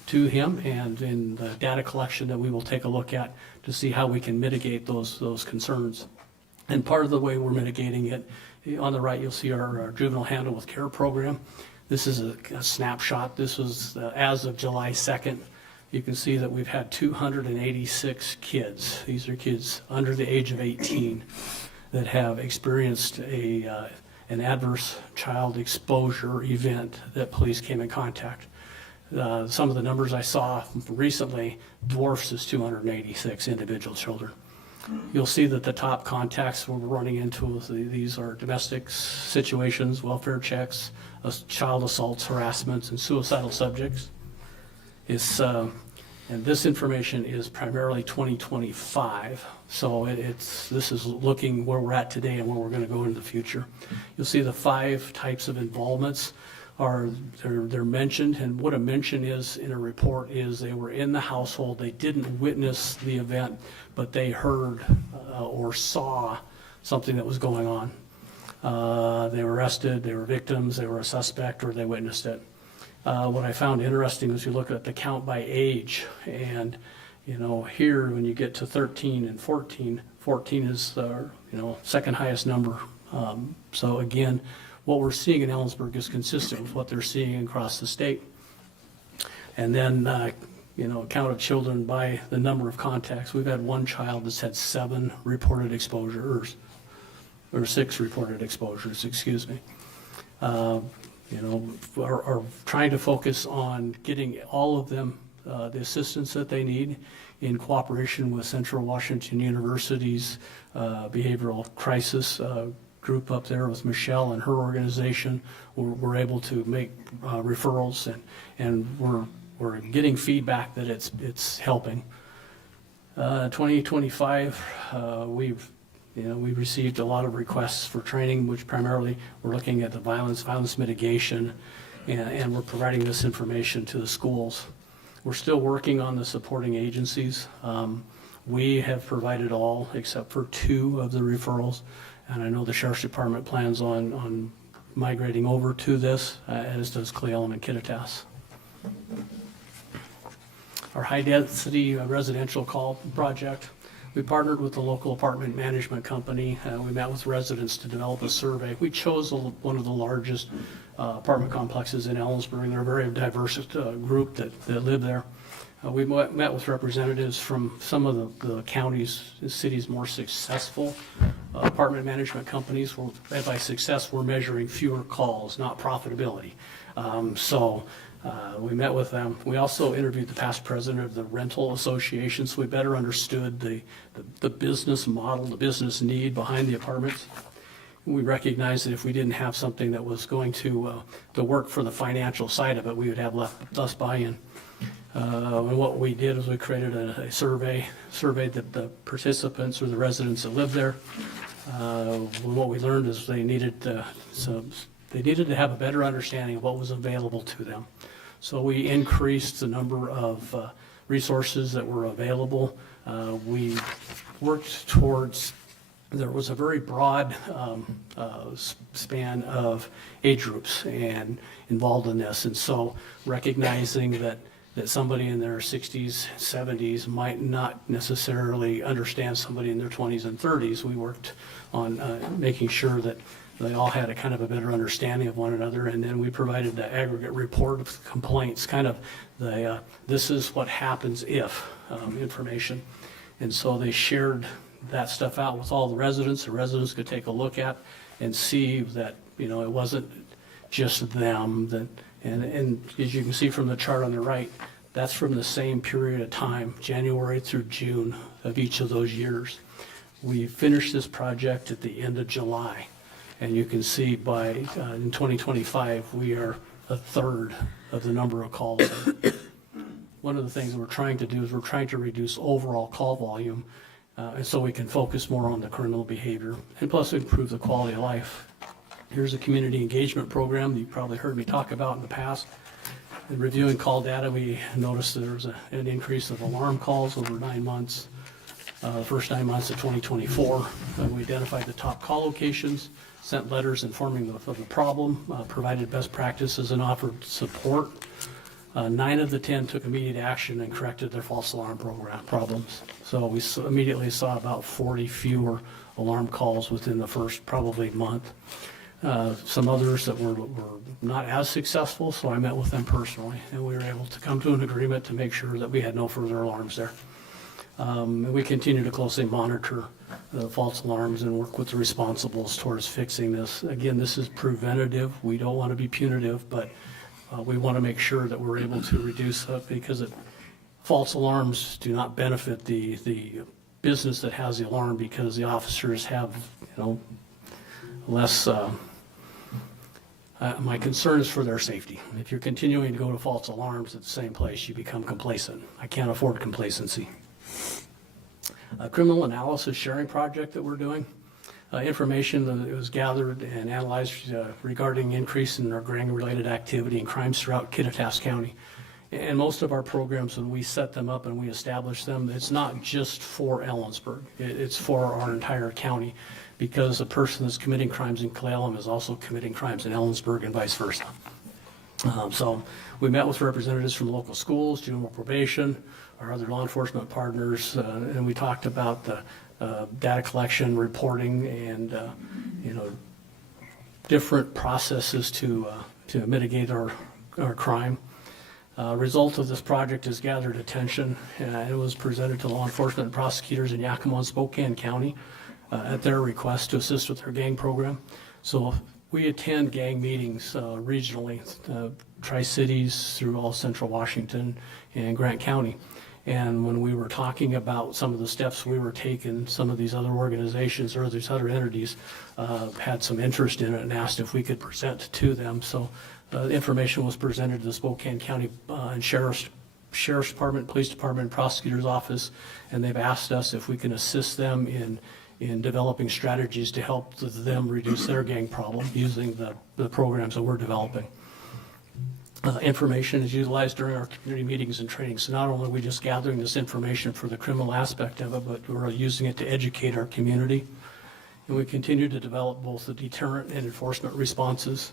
to him, and in the data collection that we will take a look at to see how we can mitigate those concerns. And part of the way we're mitigating it, on the right you'll see our juvenile handle with care program. This is a snapshot. This was as of July 2nd. You can see that we've had 286 kids. These are kids under the age of 18 that have experienced an adverse child exposure event that police came in contact. Some of the numbers I saw recently dwarfs this 286 individual children. You'll see that the top contacts we're running into, these are domestic situations, welfare checks, child assaults, harassments, and suicidal subjects. And this information is primarily 2025, so this is looking where we're at today and where we're going to go in the future. You'll see the 5 types of involvements they're mentioned, and what a mention is in a report is they were in the household, they didn't witness the event, but they heard or saw something that was going on. They were arrested, they were victims, they were a suspect, or they witnessed it. What I found interesting was you look at the count by age, and here when you get to 13 and 14, 14 is the second highest number. So again, what we're seeing in Ellensburg is consistent with what they're seeing across the state. And then, count of children by the number of contacts. We've had one child that's had 7 reported exposures, or 6 reported exposures, excuse me. Are trying to focus on getting all of them the assistance that they need in cooperation with Central Washington University's behavioral crisis group up there with Michelle and her organization. We're able to make referrals, and we're getting feedback that it's helping. 2025, we've received a lot of requests for training, which primarily we're looking at the violence mitigation, and we're providing this information to the schools. We're still working on the supporting agencies. We have provided all except for 2 of the referrals, and I know the Sheriff's Department plans on migrating over to this, as does Cle Elum and Kittitas. Our high-density residential call project, we partnered with the local apartment management company. We met with residents to develop a survey. We chose one of the largest apartment complexes in Ellensburg. They're a very diverse group that live there. We met with representatives from some of the counties, the city's more successful apartment management companies. And by success, we're measuring fewer calls, not profitability. We met with them. We also interviewed the past president of the rental association, so we better understood the business model, the business need behind the apartments. We recognized that if we didn't have something that was going to work for the financial side of it, we would have less buy-in. And what we did is we created a surveyed the participants or the residents that live there. What we learned is they needed to have a better understanding of what was available to them. So we increased the number of resources that were available. We worked towards, there was a very broad span of age groups and involved in this. And so recognizing that somebody in their 60s, 70s might not necessarily understand somebody in their 20s and 30s, we worked on making sure that they all had a kind of a better understanding of one another, and then we provided the aggregate report of complaints, kind of the, this is what happens if information. And so they shared that stuff out with all the residents. The residents could take a look at and see that, you know, it wasn't just them. That, and as you can see from the chart on the right, that's from the same period of time, January through June of each of those years. We finished this project at the end of July. And you can see by, in 2025, we are a third of the number of calls. One of the things we're trying to do is we're trying to reduce overall call volume, and so we can focus more on the criminal behavior, and plus improve the quality of life. Here's a community engagement program that you've probably heard me talk about in the past. In reviewing call data, we noticed that there was an increase of alarm calls over 9 months. The first 9 months of 2024, we identified the top call locations, sent letters informing of the problem, provided best practices, and offered support. 9 of the 10 took immediate action and corrected their false alarm problems. So we immediately saw about 40 fewer alarm calls within the first probably month. Some others that were not as successful, so I met with them personally, and we were able to come to an agreement to make sure that we had no further alarms there. And we continue to closely monitor the false alarms and work with the responsibles towards fixing this. Again, this is preventative. We don't want to be punitive, but we want to make sure that we're able to reduce it, because false alarms do not benefit the business that has the alarm, because the officers have, you know, less. My concern is for their safety. If you're continuing to go to false alarms at the same place, you become complacent. I can't afford complacency. A criminal analysis sharing project that we're doing. Information that was gathered and analyzed regarding increase in our gang-related activity and crimes throughout Kittitas County. And most of our programs, when we set them up and we establish them, it's not just for Ellensburg. It's for our entire county, because a person that's committing crimes in Cle is also committing crimes in Ellensburg and vice versa. So we met with representatives from local schools, juvenile probation, our other law enforcement partners, and we talked about the data collection, reporting, and you know, different processes to mitigate our crime. Result of this project has gathered attention, and it was presented to law enforcement and prosecutors in Yakima and Spokane County at their request to assist with their gang program. So we attend gang meetings regionally, Tri-Cities through all Central Washington and Grant County. And when we were talking about some of the steps we were taking, some of these other organizations or these other entities had some interest in it and asked if we could present to them. So information was presented to the Spokane County and Sheriff's Department, Police Department, and Prosecutor's Office, and they've asked us if we can assist them in developing strategies to help them reduce their gang problem using the programs that we're developing. Information is utilized during our community meetings and trainings. So not only are we just gathering this information for the criminal aspect of it, but we're using it to educate our community. And we continue to develop both the deterrent and enforcement responses.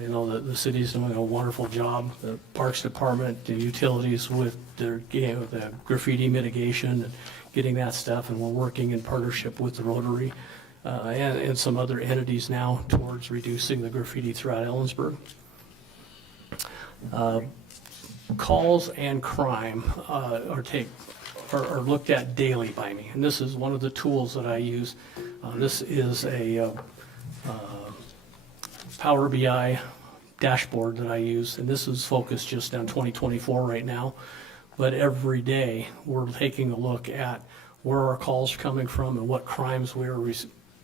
You know, the city's doing a wonderful job. The Parks Department, the utilities with their, you know, the graffiti mitigation, and getting that stuff. And we're working in partnership with the Rotary and some other entities now towards reducing the graffiti throughout Ellensburg. Calls and crime are looked at daily by me, and this is one of the tools that I use. This is a Power BI dashboard that I use, and this is focused just on 2024 right now. But every day we're taking a look at where our calls are coming from and what crimes we are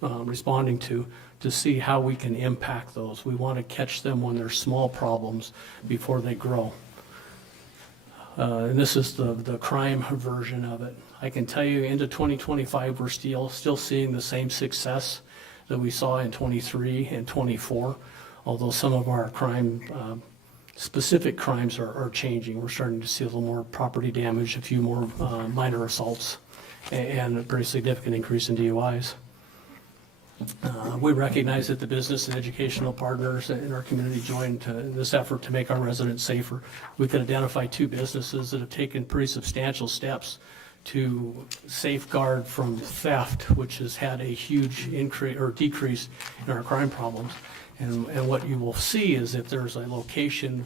responding to see how we can impact those. We want to catch them when they're small problems before they grow. And this is the crime version of it. I can tell you into 2025, we're still seeing the same success that we saw in 23 and 24, although some of our crime, specific crimes are changing. We're starting to see a little more property damage, a few more minor assaults, and a pretty significant increase in DUIs. We recognize that the business and educational partners in our community joined this effort to make our residents safer. We could identify 2 businesses that have taken pretty substantial steps to safeguard from theft, which has had a huge increase or decrease in our crime problems. And what you will see is if there's a location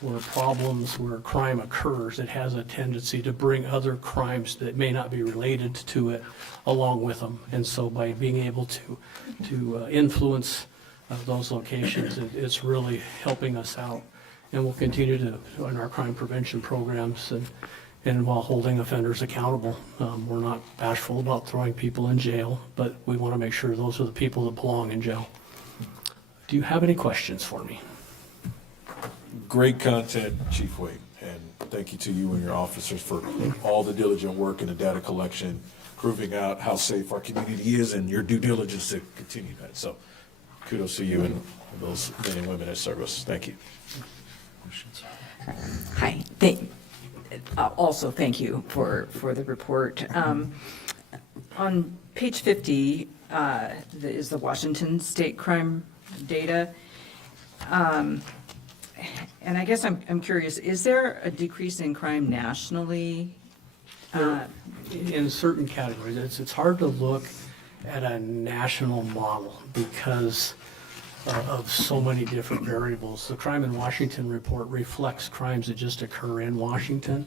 where crime occurs, it has a tendency to bring other crimes that may not be related to it along with them. And so by being able to influence those locations, it's really helping us out. And we'll continue to in our crime prevention programs and while holding offenders accountable. We're not bashful about throwing people in jail, but we want to make sure those are the people that belong in jail. Do you have any questions for me? Great content, Chief Wade, and thank you to you and your officers for all the diligent work in the data collection, proving out how safe our community is and your due diligence to continue that. So kudos to you and those men and women in service. Thank you. Hi. Also, thank you for the report. On page 50 is the Washington state crime data. And I guess I'm curious, is there a decrease in crime nationally? In certain categories, it's hard to look at a national model because of so many different variables. The Crime in Washington report reflects crimes that just occur in Washington.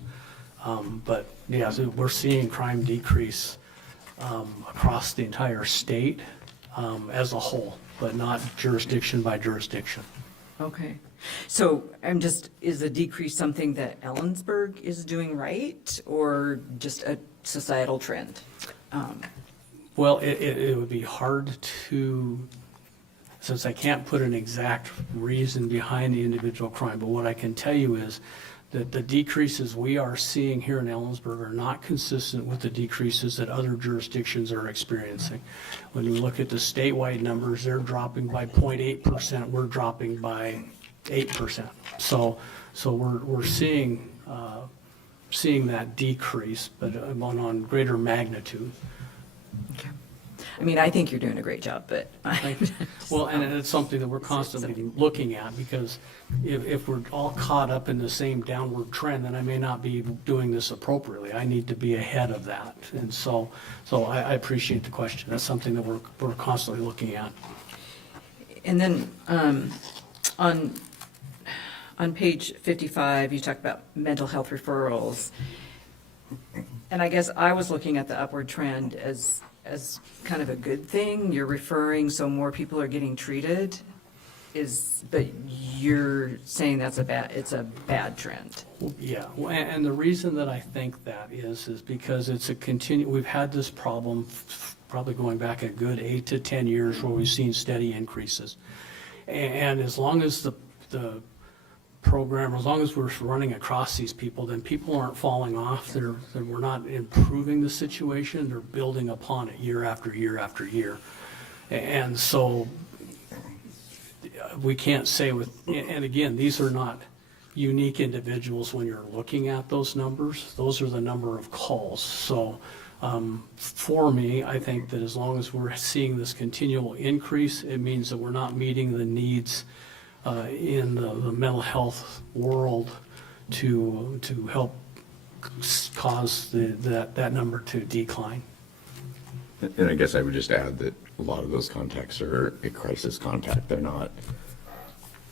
But yeah, so we're seeing crime decrease across the entire state as a whole, but not jurisdiction by jurisdiction. Okay. So is the decrease something that Ellensburg is doing right or just a societal trend? Well, it would be hard to, since I can't put an exact reason behind the individual crime, but what I can tell you is that the decreases we are seeing here in Ellensburg are not consistent with the decreases that other jurisdictions are experiencing. When we look at the statewide numbers, they're dropping by 0.8%, we're dropping by 8%. So we're seeing that decrease, but on greater magnitude. Okay. I mean, I think you're doing a great job, but. Well, and it's something that we're constantly looking at, because if we're all caught up in the same downward trend, then I may not be doing this appropriately. I need to be ahead of that. And so I appreciate the question. That's something that we're constantly looking at. And then on page 55, you talk about mental health referrals. And I guess I was looking at the upward trend as kind of a good thing. You're referring, so more people are getting treated, but you're saying it's a bad trend. Yeah, and the reason that I think that is because it's we've had this problem probably going back a good 8 to 10 years where we've seen steady increases. And as long as the program, as long as we're running across these people, then people aren't falling off. We're not improving the situation. They're building upon it year after year after year. And so we can't say and again, these are not unique individuals when you're looking at those numbers. Those are the number of calls. So for me, I think that as long as we're seeing this continual increase, it means that we're not meeting the needs in the mental health world to help cause that number to decline. And I guess I would just add that a lot of those contacts are a crisis contact. They're not,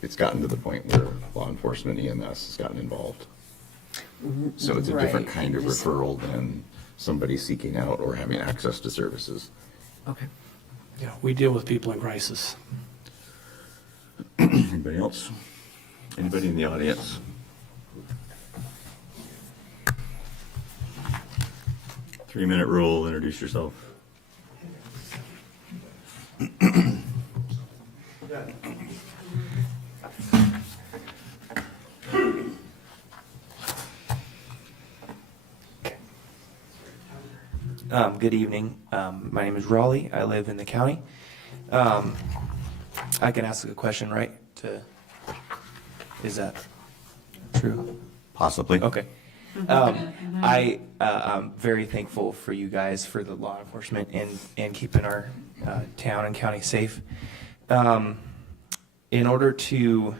it's gotten to the point where law enforcement, EMS has gotten involved. So it's a different kind of referral than somebody seeking out or having access to services. Okay. Yeah, we deal with people in crisis. Anybody else? Anybody in the audience? Three-minute rule, introduce yourself. Good evening. My name is Raleigh. I live in the county. I can ask a question, right? Is that true? Possibly. Okay. I'm very thankful for you guys, for the law enforcement and keeping our town and county safe. In order to,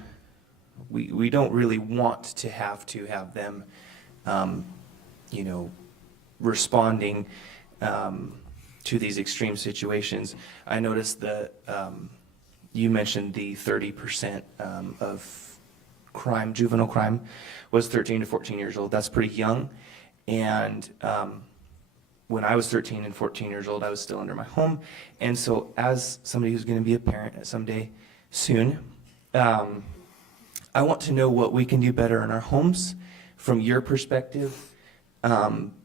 we don't really want to have them, responding to these extreme situations. I noticed that you mentioned the 30% of crime, juvenile crime, was 13 to 14 years old. That's pretty young. And when I was 13 and 14 years old, I was still under my home. And so as somebody who's going to be a parent someday soon, I want to know what we can do better in our homes from your perspective,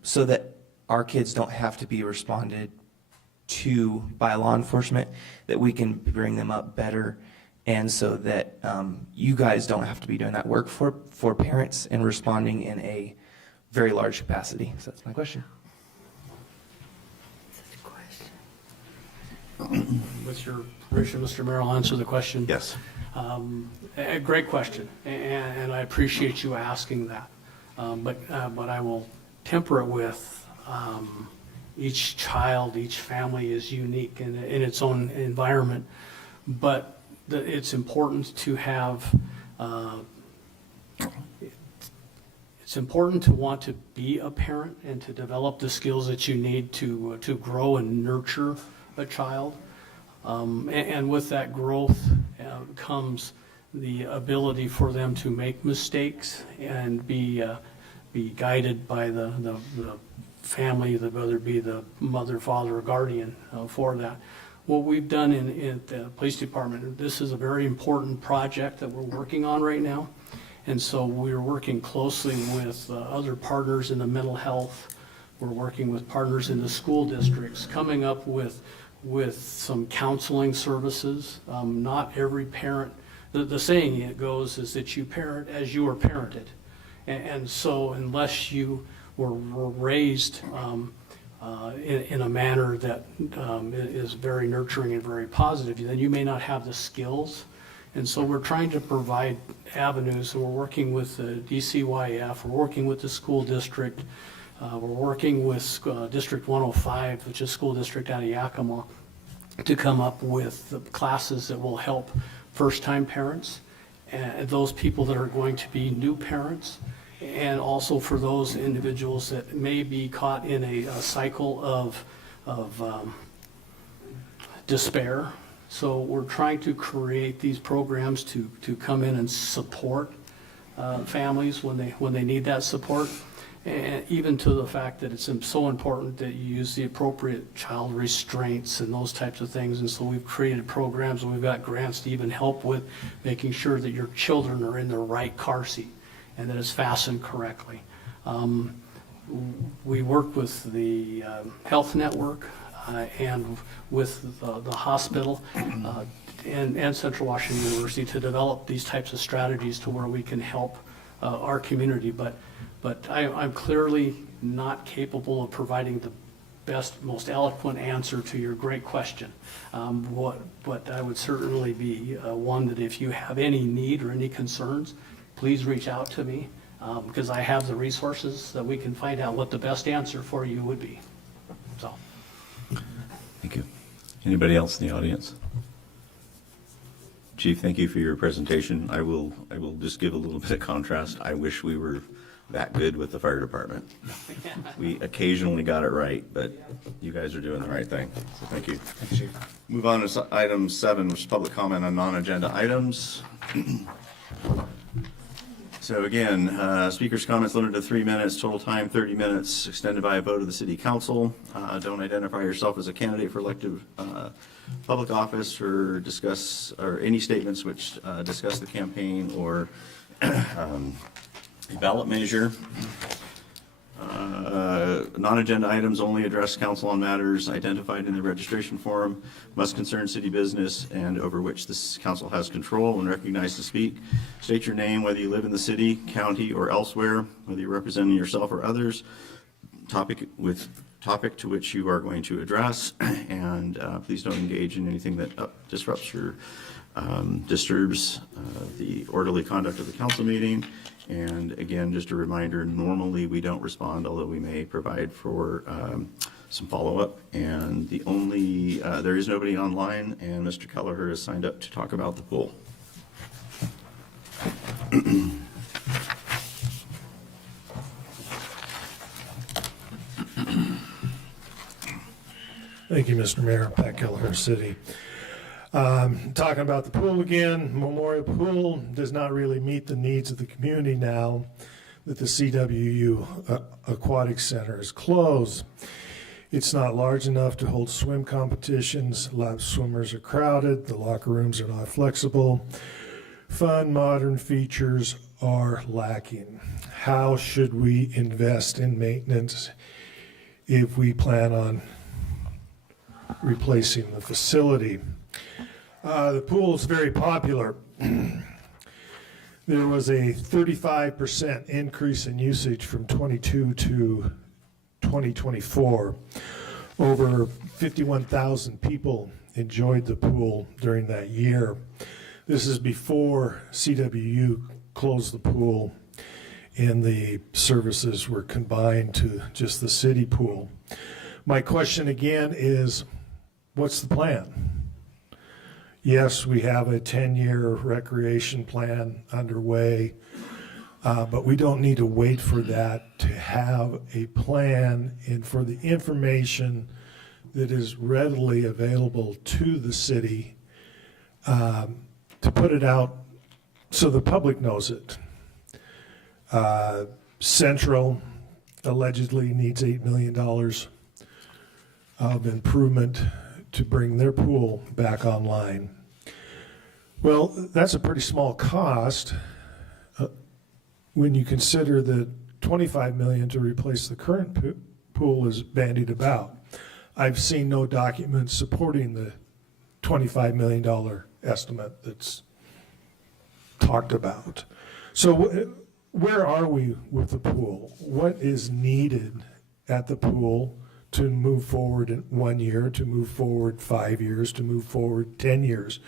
so that our kids don't have to be responded to by law enforcement, that we can bring them up better, and so that you guys don't have to be doing that work for parents and responding in a very large capacity. So that's my question. With your permission, Mr. Mayor, I'll answer the question. Yes. A great question, and I appreciate you asking that. But I will temper it with each child, each family is unique in its own environment. But it's important to have, it's important to want to be a parent and to develop the skills that you need to grow and nurture a child. And with that growth comes the ability for them to make mistakes and be guided by the family, whether it be the mother, father, or guardian for that. What we've done in the police department, this is a very important project that we're working on right now. And so we're working closely with other partners in the mental health. We're working with partners in the school districts, coming up with some counseling services. Not every parent, the saying it goes is that you parent as you are parented. And so unless you were raised in a manner that is very nurturing and very positive, then you may not have the skills. And so we're trying to provide avenues, and we're working with the DCYF, we're working with the school district, we're working with District 105, which is school district out of Yakima, to come up with the classes that will help first-time parents and those people that are going to be new parents, and also for those individuals that may be caught in a cycle of despair. So we're trying to create these programs to come in and support families when they need that support. And even to the fact that it's so important that you use the appropriate child restraints and those types of things. And so we've created programs, and we've got grants to even help with making sure that your children are in the right car seat and that it's fastened correctly. We work with the health network and with the hospital and Central Washington University to develop these types of strategies to where we can help our community. But I'm clearly not capable of providing the best, most eloquent answer to your great question. But I would certainly be one that if you have any need or any concerns, please reach out to me, because I have the resources that we can find out what the best answer for you would be. So. Thank you. Anybody else in the audience? Chief, thank you for your presentation. I will just give a little bit of contrast. I wish we were that good with the fire department. We occasionally got it right, but you guys are doing the right thing. So thank you. Move on to item 7, which is public comment on non-agenda items. So again, speakers' comments limited to 3 minutes, total time 30 minutes, extended by a vote of the city council. Don't identify yourself as a candidate for elective public office or discuss, or any statements which discuss the campaign or ballot measure. Non-agenda items only address council on matters identified in the registration form, must concern city business, and over which this council has control and recognized to speak. State your name, whether you live in the city, county, or elsewhere, whether you're representing yourself or others, topic to which you are going to address, and please don't engage in anything that disrupts or disturbs the orderly conduct of the council meeting. And again, just a reminder, normally we don't respond, although we may provide for some follow-up. And the only, there is nobody online, and Mr. Kelleher has signed up to talk about the pool. Thank you, Mr. Mayor. Pat Kelleher City. Talking about the pool again, Memorial Pool does not really meet the needs of the community now that the CWU Aquatic Center is closed. It's not large enough to hold swim competitions. A lot of swimmers are crowded. The locker rooms are not flexible. Fun, modern features are lacking. How should we invest in maintenance if we plan on replacing the facility? The pool is very popular. There was a 35% increase in usage from 22 to 2024. Over 51,000 people enjoyed the pool during that year. This is before CWU closed the pool and the services were combined to just the city pool. My question again is, what's the plan? Yes, we have a 10-year recreation plan underway, but we don't need to wait for that to have a plan and for the information that is readily available to the city to put it out so the public knows it. Central allegedly needs $8 million of improvement to bring their pool back online. Well, that's a pretty small cost when you consider that $25 million to replace the current pool is bandied about. I've seen no documents supporting the $25 million estimate that's talked about. So where are we with the pool? What is needed at the pool to move forward in 1 year, to move forward 5 years, to move forward 10 years?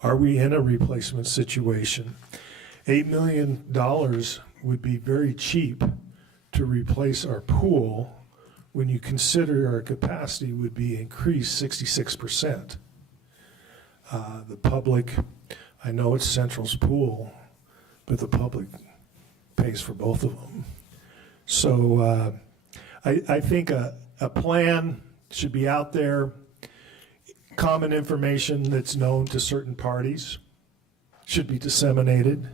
Are we in a replacement situation? $8 million would be very cheap to replace our pool when you consider our capacity would be increased 66%. The public, I know it's Central's pool, but the public pays for both of them. So I think a plan should be out there, common information that's known to certain parties should be disseminated.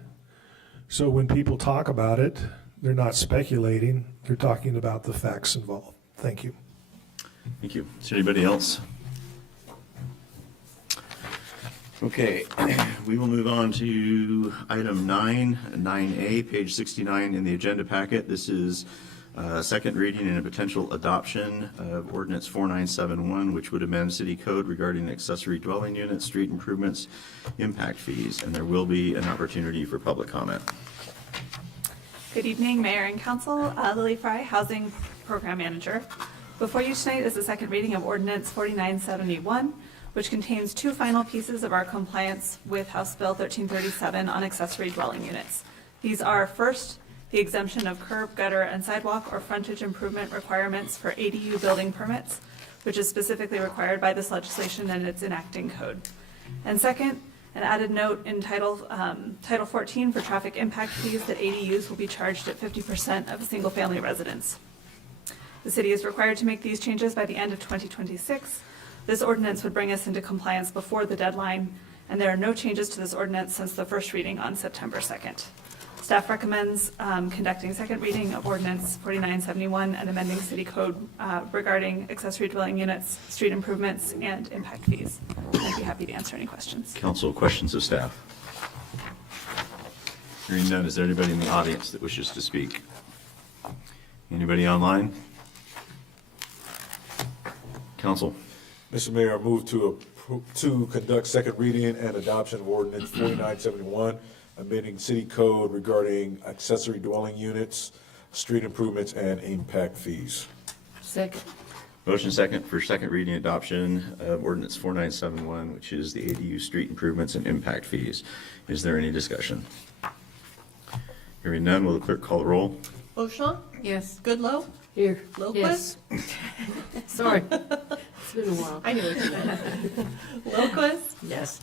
So when people talk about it, they're not speculating, they're talking about the facts involved. Thank you. Thank you. Is there anybody else? Okay, we will move on to item 9A, page 69 in the agenda packet. This is second reading and a potential adoption of ordinance 4971, which would amend city code regarding accessory dwelling units, street improvements, impact fees, and there will be an opportunity for public comment. Good evening, Mayor and Council. Lily Fry, Housing Program Manager. Before you tonight is the second reading of ordinance 4971, which contains two final pieces of our compliance with House Bill 1337 on accessory dwelling units. These are, first, the exemption of curb, gutter, and sidewalk or frontage improvement requirements for ADU building permits, which is specifically required by this legislation and its enacting code. And second, an added note in Title 14 for traffic impact fees that ADUs will be charged at 50% of a single-family residence. The city is required to make these changes by the end of 2026. This ordinance would bring us into compliance before the deadline, and there are no changes to this ordinance since the first reading on September 2nd. Staff recommends conducting second reading of ordinance 4971 and amending city code regarding accessory dwelling units, street improvements, and impact fees. I'd be happy to answer any questions. Council, questions of staff? Hearing none, is there anybody in the audience that wishes to speak? Anybody online? Council. Mr. Mayor, I move to conduct second reading and adoption of ordinance 4971, amending city code regarding accessory dwelling units, street improvements, and impact fees. Second. Motion second for second reading adoption of ordinance 4971, which is the ADU street improvements and impact fees. Is there any discussion? Hearing none, will the clerk call the roll? Beauchamp? Yes. Goodloe? Here. Lopez? Sorry. It's been a while. I knew what you meant. Lopez? Yes.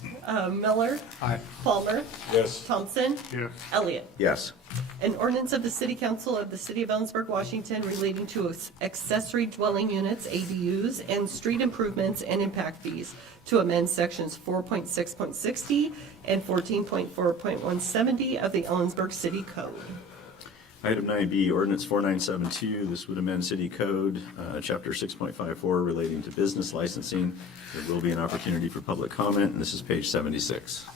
Miller? Aye. Palmer? Yes. Thompson? Yes. Elliott? Yes. An ordinance of the City Council of the City of Ellensburg, Washington relating to accessory dwelling units, ADUs, and street improvements and impact fees to amend sections 4.6.60 and 14.4.170 of the Ellensburg City Code. Item 9B, ordinance 4972. This would amend City Code, Chapter 6.54 relating to business licensing. There will be an opportunity for public comment, and this is page 76.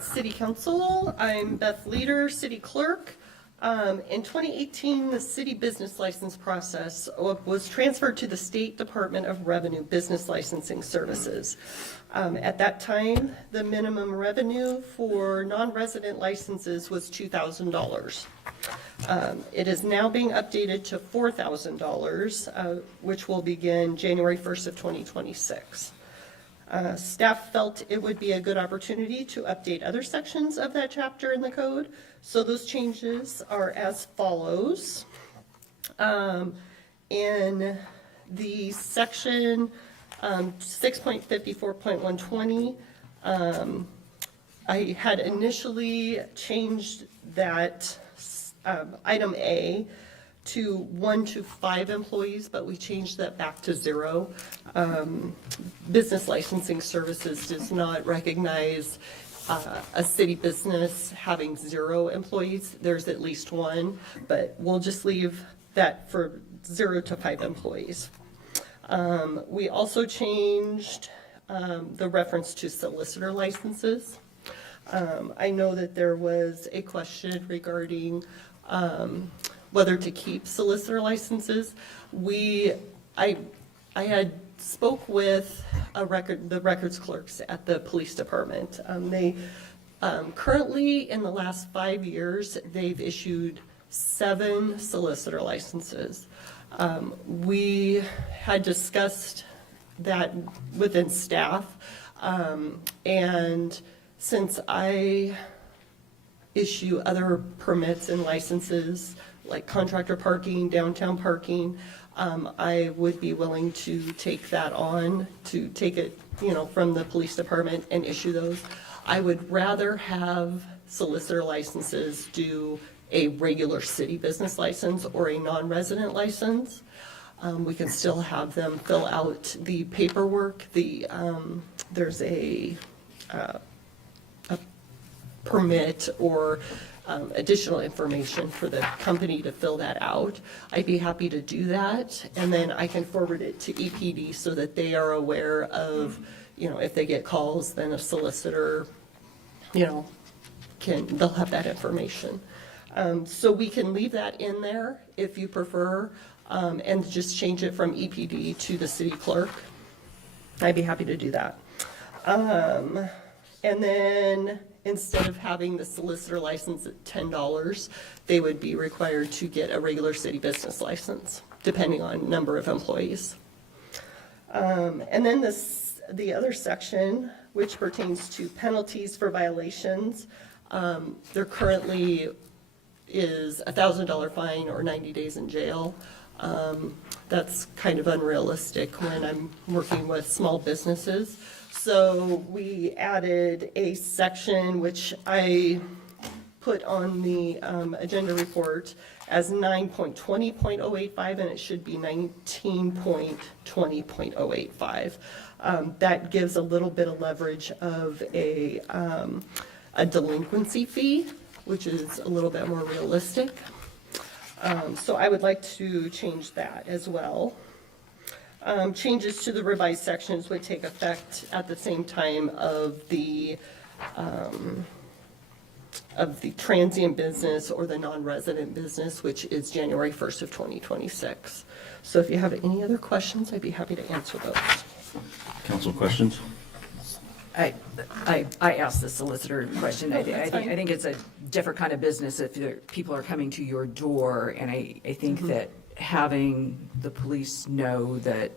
City Council, I'm Beth Leader, City Clerk. In 2018, the city business license process was transferred to the State Department of Revenue Business Licensing Services. At that time, the minimum revenue for non-resident licenses was $2,000. It is now being updated to $4,000, which will begin January 1st of 2026. Staff felt it would be a good opportunity to update other sections of that chapter in the code. So those changes are as follows. In the section 6.54.120, I had initially changed that item A to 1 to 5 employees, but we changed that back to 0. Business licensing services does not recognize a city business having 0 employees. There's at least 1, but we'll just leave that for 0 to 5 employees. We also changed the reference to solicitor licenses. I know that there was a question regarding whether to keep solicitor licenses. I had spoke with the records clerks at the police department. They currently, in the last 5 years, they've issued 7 solicitor licenses. We had discussed that within staff, and since I issue other permits and licenses like contractor parking, downtown parking, I would be willing to take that on, to take it, from the police department and issue those. I would rather have solicitor licenses do a regular city business license or a non-resident license. We can still have them fill out the paperwork. There's a permit or additional information for the company to fill that out. I'd be happy to do that, and then I can forward it to EPD so that they are aware of, if they get calls, then a solicitor, they'll have that information. So we can leave that in there if you prefer, and just change it from EPD to the city clerk. I'd be happy to do that. And then instead of having the solicitor license at $10, they would be required to get a regular city business license, depending on number of employees. And then the other section, which pertains to penalties for violations, there currently is a $1,000 fine or 90 days in jail. That's kind of unrealistic when I'm working with small businesses. So we added a section which I put on the agenda report as 9.20.085, and it should be 19.20.085. That gives a little bit of leverage of a delinquency fee, which is a little bit more realistic. So I would like to change that as well. Changes to the revised sections would take effect at the same time of the transient business or the non-resident business, which is January 1st of 2026. So if you have any other questions, I'd be happy to answer those. Council questions? I asked the solicitor question. I think it's a different kind of business if people are coming to your door, and I think that having the police know that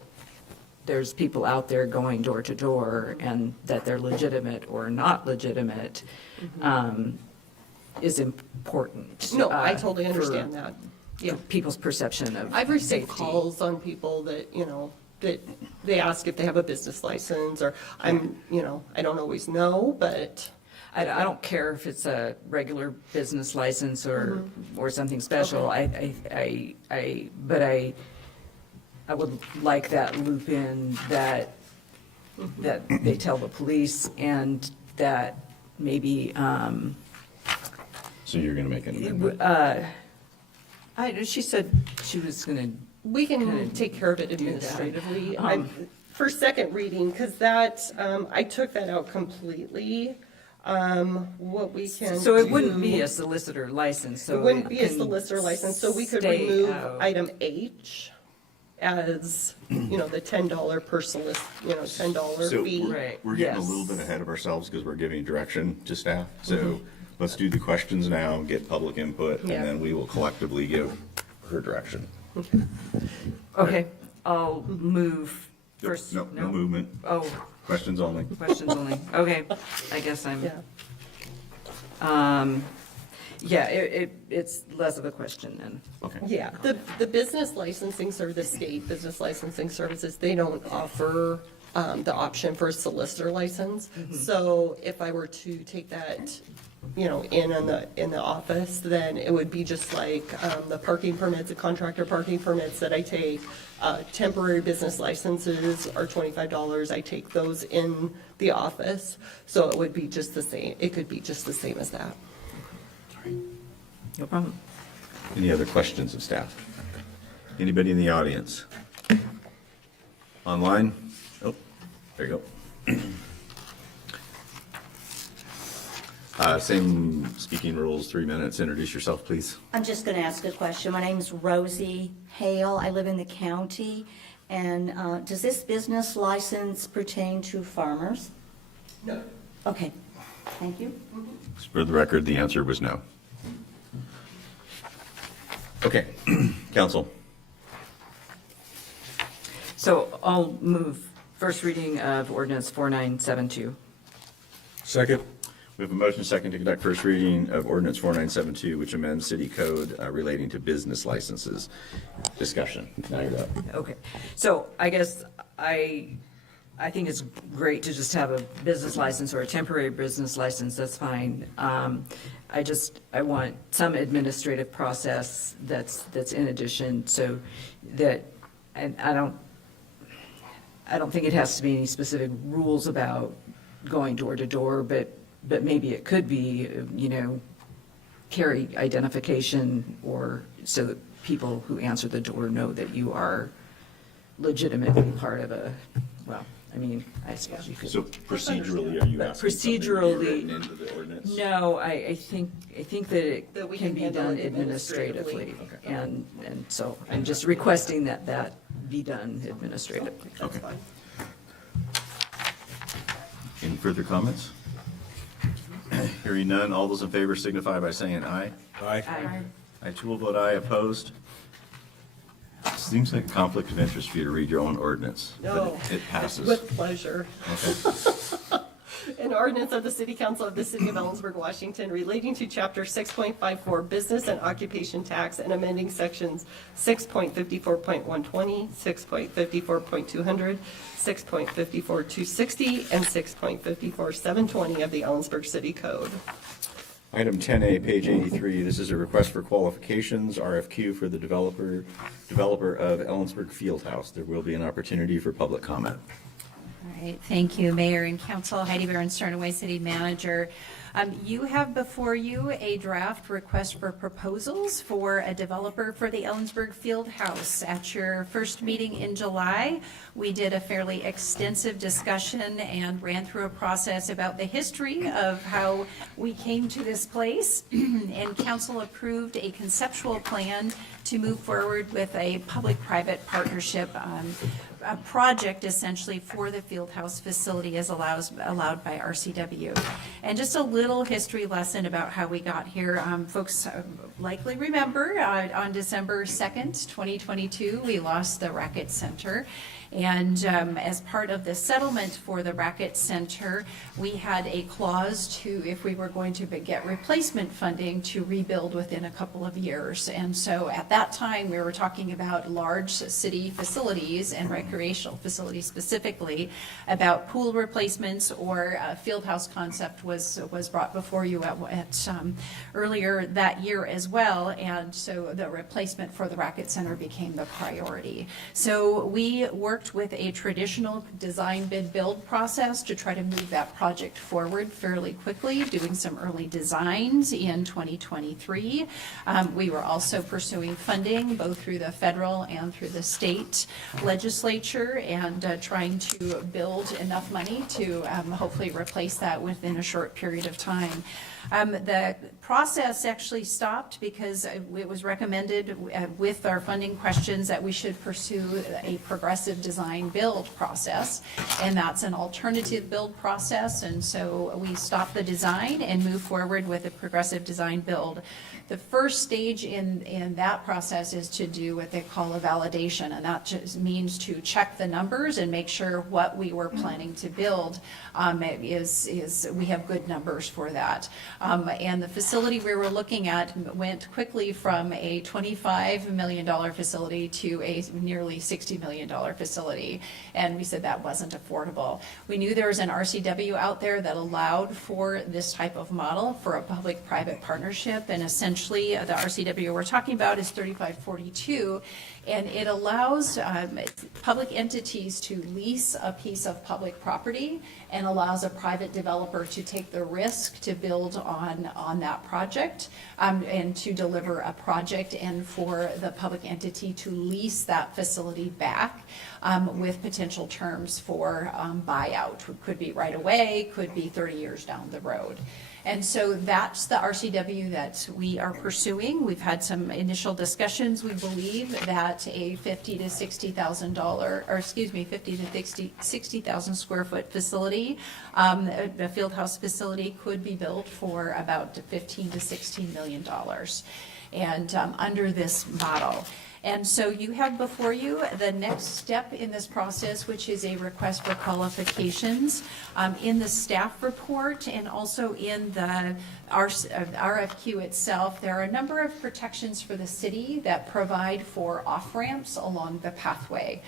there's people out there going door to door and that they're legitimate or not legitimate is important. No, I totally understand that. Yeah. People's perception of I've received safety. calls on people that, that they ask if they have a business license, or I'm, I don't always know, but. I don't care if it's a regular business license or something special. But I would like that loop in that they tell the police, and that maybe, So you're going to make an amendment? she said she was gonna. We can kinda take care of it do that. administratively. For second reading, because that, I took that out completely. What we can So it wouldn't do- be a solicitor license, so. It wouldn't be a can solicitor license, so we could stay remove out. item H as, the $10 per $10 So fee. Right. we're getting a Yes. little bit ahead of ourselves because we're giving direction to staff. So let's do the questions now, get public input, and Yeah. then we will collectively give her direction. Okay, I'll move first. No movement, Oh, questions only. questions only. Okay, I guess I'm. Yeah. Yeah, it's less of a question then. Okay. Yeah, the business licensing the state business licensing services, they don't offer the option for a solicitor license. So if I were to take that, in the office, then it would be just like the parking permits, the contractor parking permits that I take. Temporary business licenses are $25. I take those in the office. So it would be just the same. It could be just the same as that. No problem. Any other questions of staff? Anybody in the audience? Online? Oh, there you go. Same speaking rules, 3 minutes. Introduce yourself, please. I'm just going to ask a question. My name's Rosie Hale. I live in the county. And does this business license pertain to farmers? No. Okay, thank you. For the record, the answer was no. Okay, council. So I'll move first reading of ordinance 4972. Second. We have a motion second to conduct first reading of ordinance 4972, which amends city code relating to business licenses. Discussion. Now you're up. Okay, so I guess I think it's great to just have a business license or a temporary business license, that's fine. I want some administrative process that's in addition, so that, and I don't think it has to be any specific rules about going door to door, but maybe it could be, carry identification, or so that people who answer the door know that you are legitimately part of I suppose you could. So procedurally, are you asking something to be written into the ordinance? No, I think that That it we can can be handle done it administratively. administratively. And so I'm just requesting that be done administratively. That's Okay. fine. Any further comments? Hearing none, all those in favor signify by saying aye. Aye. I too will vote aye. Opposed? Seems like a conflict of interest for you to read your own ordinance, No. but it passes. With pleasure. Okay. An ordinance of the City Council of the City of Ellensburg, Washington, relating to Chapter 6.54 Business and Occupation Tax and amending Sections 6.54.120, 6.54.200, 6.54.260, and 6.54.720 of the Ellensburg City Code. Item 10A, page 83, this is a request for qualifications, RFQ for the developer of Ellensburg Fieldhouse. There will be an opportunity for public comment. All right, thank you, Mayor and Council. Heidi Barron-Sternaway, City Manager. You have before you a draft request for proposals for a developer for the Ellensburg Fieldhouse. At your first meeting in July, we did a fairly extensive discussion and ran through a process about the history of how we came to this place. And council approved a conceptual plan to move forward with a public-private partnership, a project essentially for the Fieldhouse facility as allowed by RCW. And just a little history lesson about how we got here. Folks likely remember on December 2nd, 2022, we lost the Racket Center. And as part of the settlement for the Racket Center, we had a clause to, if we were going to get replacement funding, to rebuild within a couple of years. And so at that time, we were talking about large city facilities and recreational facilities specifically, about pool replacements, or field house concept was brought before you at earlier that year as well. And so the replacement for the Racket Center became the priority. So we worked with a traditional design bid build process to try to move that project forward fairly quickly, doing some early designs in 2023. We were also pursuing funding both through the federal and through the state legislature, and trying to build enough money to hopefully replace that within a short period of time. The process actually stopped because it was recommended with our funding questions that we should pursue a progressive design build process, and that's an alternative build process. And so we stopped the design and moved forward with a progressive design build. The first stage in that process is to do what they call a validation, and that just means to check the numbers and make sure what we were planning to build is we have good numbers for that. And the facility we were looking at went quickly from a $25 million facility to a nearly $60 million facility, and we said that wasn't affordable. We knew there was an RCW out there that allowed for this type of model for a public-private partnership, and essentially the RCW we're talking about is 3542, and it allows public entities to lease a piece of public property and allows a private developer to take the risk to build on that project, and to deliver a project, and for the public entity to lease that facility back with potential terms for buyout. Could be right away, could be 30 years down the road. And so that's the RCW that we are pursuing. We've had some initial discussions. We believe that a $50,000 to $60,000 square foot facility, a field house facility, could be built for about $15 to $16 million, and under this model. And so you have before you the next step in this process, which is a request for qualifications. In the staff report and also in the RFQ itself, there are a number of protections for the city that provide for off-ramps along the pathway.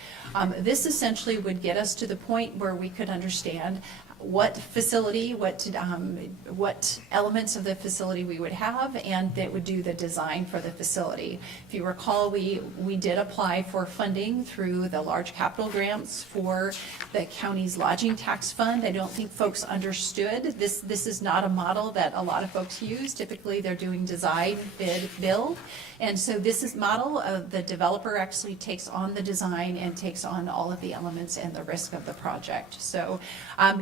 This essentially would get us to the point where we could understand what facility, what elements of the facility we would have, and that would do the design for the facility. If you recall, we did apply for funding through the large capital grants for the county's lodging tax fund. I don't think folks understood this. This is not a model that a lot of folks use. Typically, they're doing design, bid, build. And so this is model of the developer actually takes on the design and takes on all of the elements and the risk of the project. So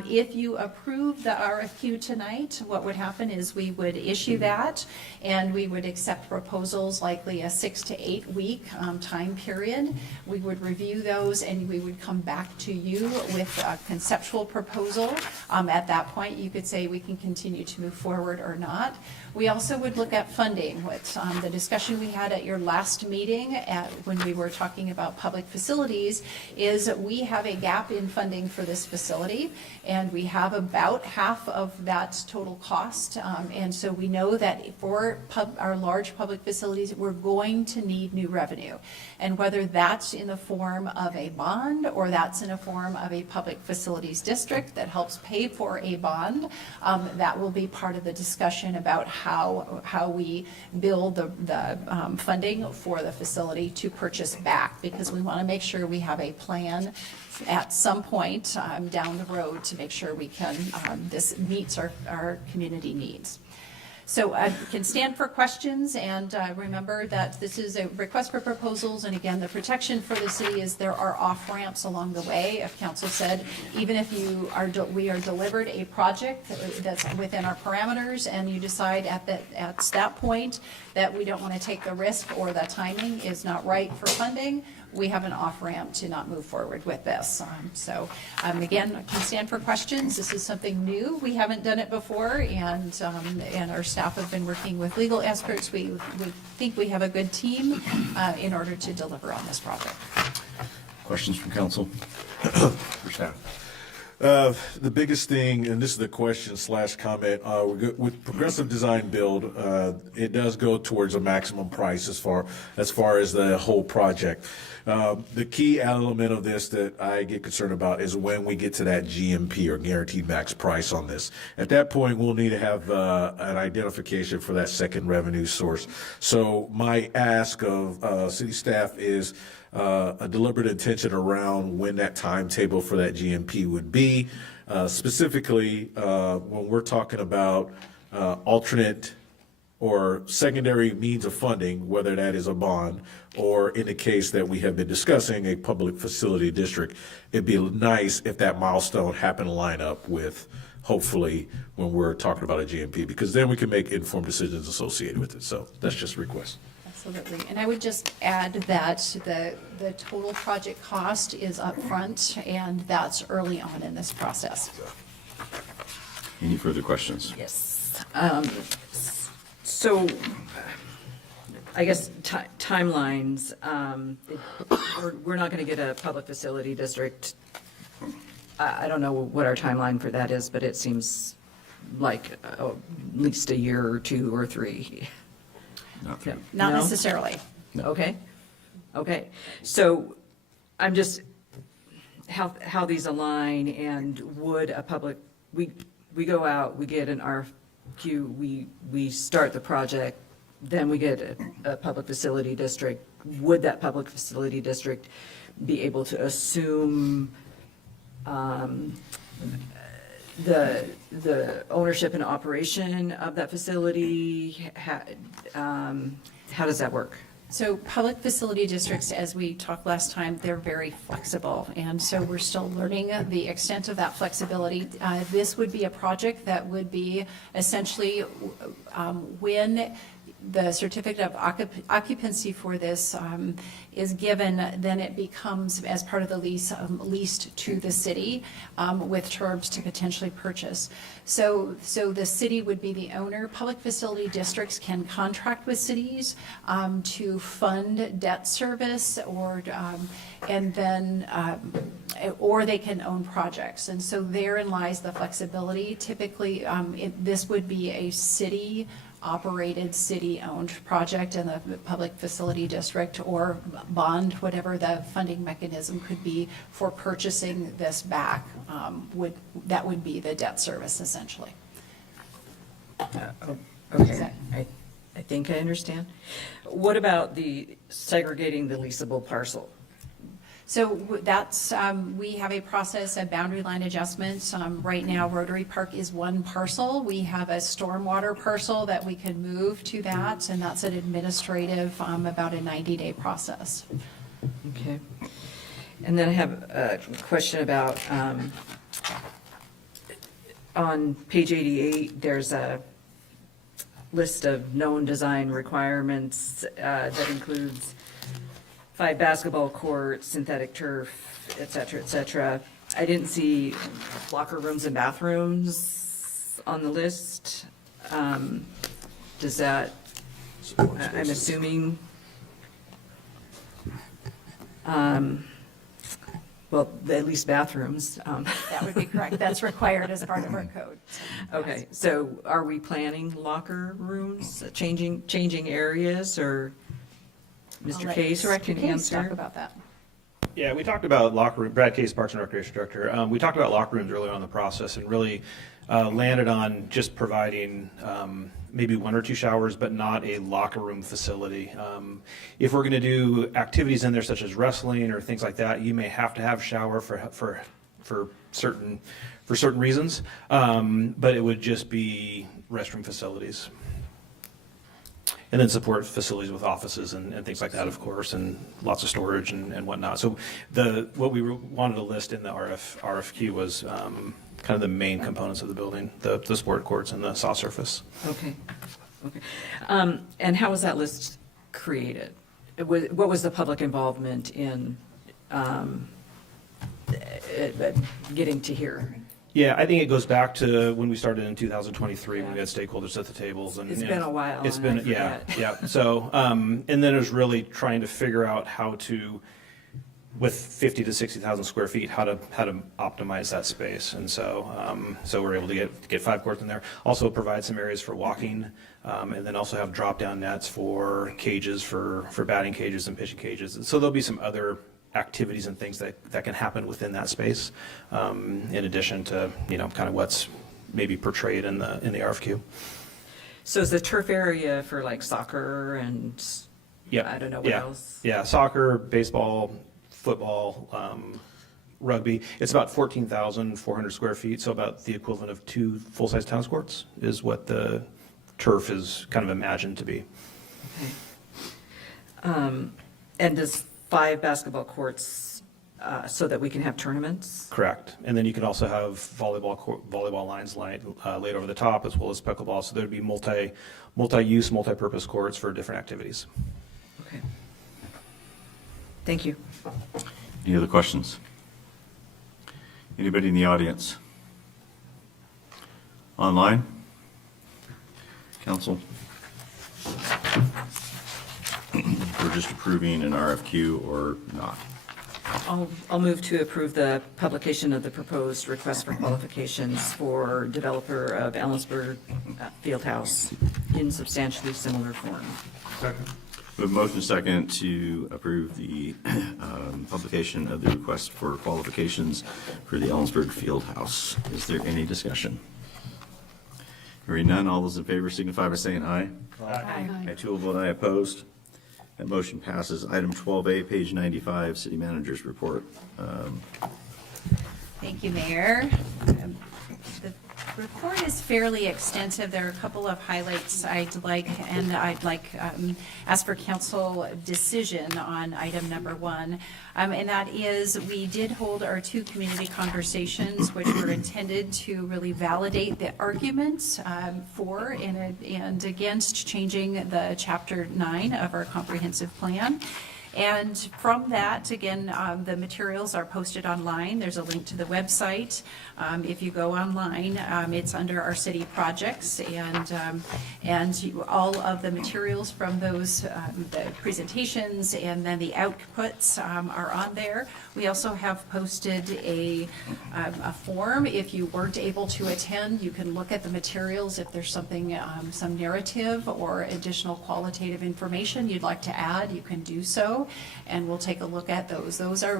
if you approve the RFQ tonight, what would happen is we would issue that, and we would accept proposals, likely a 6 to 8 week time period. We would review those, and we would come back to you with a conceptual proposal. At that point, you could say we can continue to move forward or not. We also would look at funding. What the discussion we had at your last meeting when we were talking about public facilities is we have a gap in funding for this facility, and we have about half of that total cost. And so we know that for our large public facilities, we're going to need new revenue. And whether that's in the form of a bond or that's in a form of a public facilities district that helps pay for a bond, that will be part of the discussion about how we build the funding for the facility to purchase back, because we want to make sure we have a plan at some point down the road to make sure we can, this meets our community needs. So you can stand for questions, and remember that this is a request for proposals, and again, the protection for the city is there are off-ramps along the way. If council said, even if we are delivered a project that's within our parameters, and you decide at that point that we don't want to take the risk or the timing is not right for funding, we have an off-ramp to not move forward with this. Again, I can stand for questions. This is something new. We haven't done it before, and our staff have been working with legal experts. We think we have a good team in order to deliver on this project. Questions from council? For staff? The biggest thing, and this is the question / comment, with progressive design build, it does go towards a maximum price as far as the whole project. The key element of this that I get concerned about is when we get to that GMP or guaranteed max price on this. At that point, we'll need to have an identification for that second revenue source. So my ask of city staff is a deliberate intention around when that timetable for that GMP would be. Specifically, when we're talking about alternate or secondary means of funding, whether that is a bond or in the case that we have been discussing, a public facility district, it'd be nice if that milestone happened to line up with, hopefully, when we're talking about a GMP, because then we can make informed decisions associated with it. So that's just a request. Absolutely. And I would just add that the total project cost is upfront, and that's early on in this process. Any further questions? Yes. So, I guess timelines, we're not going to get a public facility district. I don't know what our timeline for that is, but it seems like at least a year or 2 or 3. Not No? necessarily. Okay. So I'm just, how these align, and would a public, we go out, we get an RFQ, we start the project, then we get a public facility district. Would that public facility district be able to assume the ownership and operation of that facility? How does that work? So public facility districts, as we talked last time, they're very flexible, and so we're still learning the extent of that flexibility. This would be a project that would be essentially when the certificate of occupancy for this is given, then it becomes, as part of the lease, leased to the city with terms to potentially purchase. So the city would be the owner. Public facility districts can contract with cities to fund debt service, or they can own projects. And so therein lies the flexibility. Typically, this would be a city-operated, city-owned project in the public facility district, or bond, whatever the funding mechanism could be for purchasing this back. That would be the debt service, essentially. Okay, I think I understand. What about the segregating the leasable parcel? So that's, we have a process of boundary line adjustments. Right now, Rotary Park is one parcel. We have a stormwater parcel that we can move to that, and that's an administrative, about a 90-day process. Okay. And then I have a question about, on page 88, there's a list of known design requirements that includes 5 basketball courts, synthetic turf, et cetera, et cetera. I didn't see locker rooms and bathrooms on the list. Does that, I'm assuming, well, at least bathrooms. That would be correct. That's required as part of our code. Okay, so are we planning locker rooms, changing areas, or Mr. Case Director can Case talk answer? about that. Yeah, we talked about locker room, Brad Case, Parks and Recreation Director. We talked about locker rooms earlier on in the process, and really landed on just providing maybe 1 or 2 showers, but not a locker room facility. If we're going to do activities in there such as wrestling or things like that, you may have to have shower for certain reasons, but it would just be restroom facilities. And then support facilities with offices and things like that, of course, and lots of storage and whatnot. So what we wanted to list in the RFQ was kind of the main components of the building, the sport courts and the saw surface. Okay. And how was that list created? What was the public involvement in getting to here? Yeah, I think it goes back to when we started in 2023, when we had stakeholders at the tables. And It's been a while. It's and been, I yeah, forget. yeah. So, and then it was really trying to figure out how to with 50 to 60,000 square feet, how to optimize that space. And so so we're able to get 5 courts in there. Also provide some areas for walking, and then also have drop-down nets for cages, for batting cages and pitching cages. And so there'll be some other activities and things that can happen within that space, in addition to, kind of what's maybe portrayed in the RFQ. So is the turf area for like soccer and Yep. I don't know what else? Yeah, soccer, baseball, football, rugby. It's about 14,400 square feet, so about the equivalent of 2 full-size tennis courts is what the turf is kind of imagined to be. Okay. And does 5 basketball courts so that we can have tournaments? Correct. And then you can also have volleyball lines laid over the top, as well as pickleball. So there'd be multi-use, multi-purpose courts for different activities. Okay. Thank you. Any other questions? Anybody in the audience? Online? Council? We're just approving an RFQ or not? I'll move to approve the publication of the proposed request for qualifications for developer of Ellensburg Fieldhouse in substantially similar form. Second. We have a motion second to approve the publication of the request for qualifications for the Ellensburg Fieldhouse. Is there any discussion? Hearing none, all those in favor signify by saying aye. Aye. I too will vote aye opposed. That motion passes. Item 12A, page 95, City Manager's Report. Thank you, Mayor. The report is fairly extensive. There are a couple of highlights I'd like ask for council decision on item number 1. And that is, we did hold our 2 community conversations, which were intended to really validate the arguments for and against changing the Chapter 9 of our comprehensive plan. And from that, again, the materials are posted online. There's a link to the website. If you go online, it's under our city projects, and all of the materials from those the presentations and then the outputs are on there. We also have posted a form. If you weren't able to attend, you can look at the materials. If there's something, some narrative or additional qualitative information you'd like to add, you can do so, and we'll take a look at those. Those are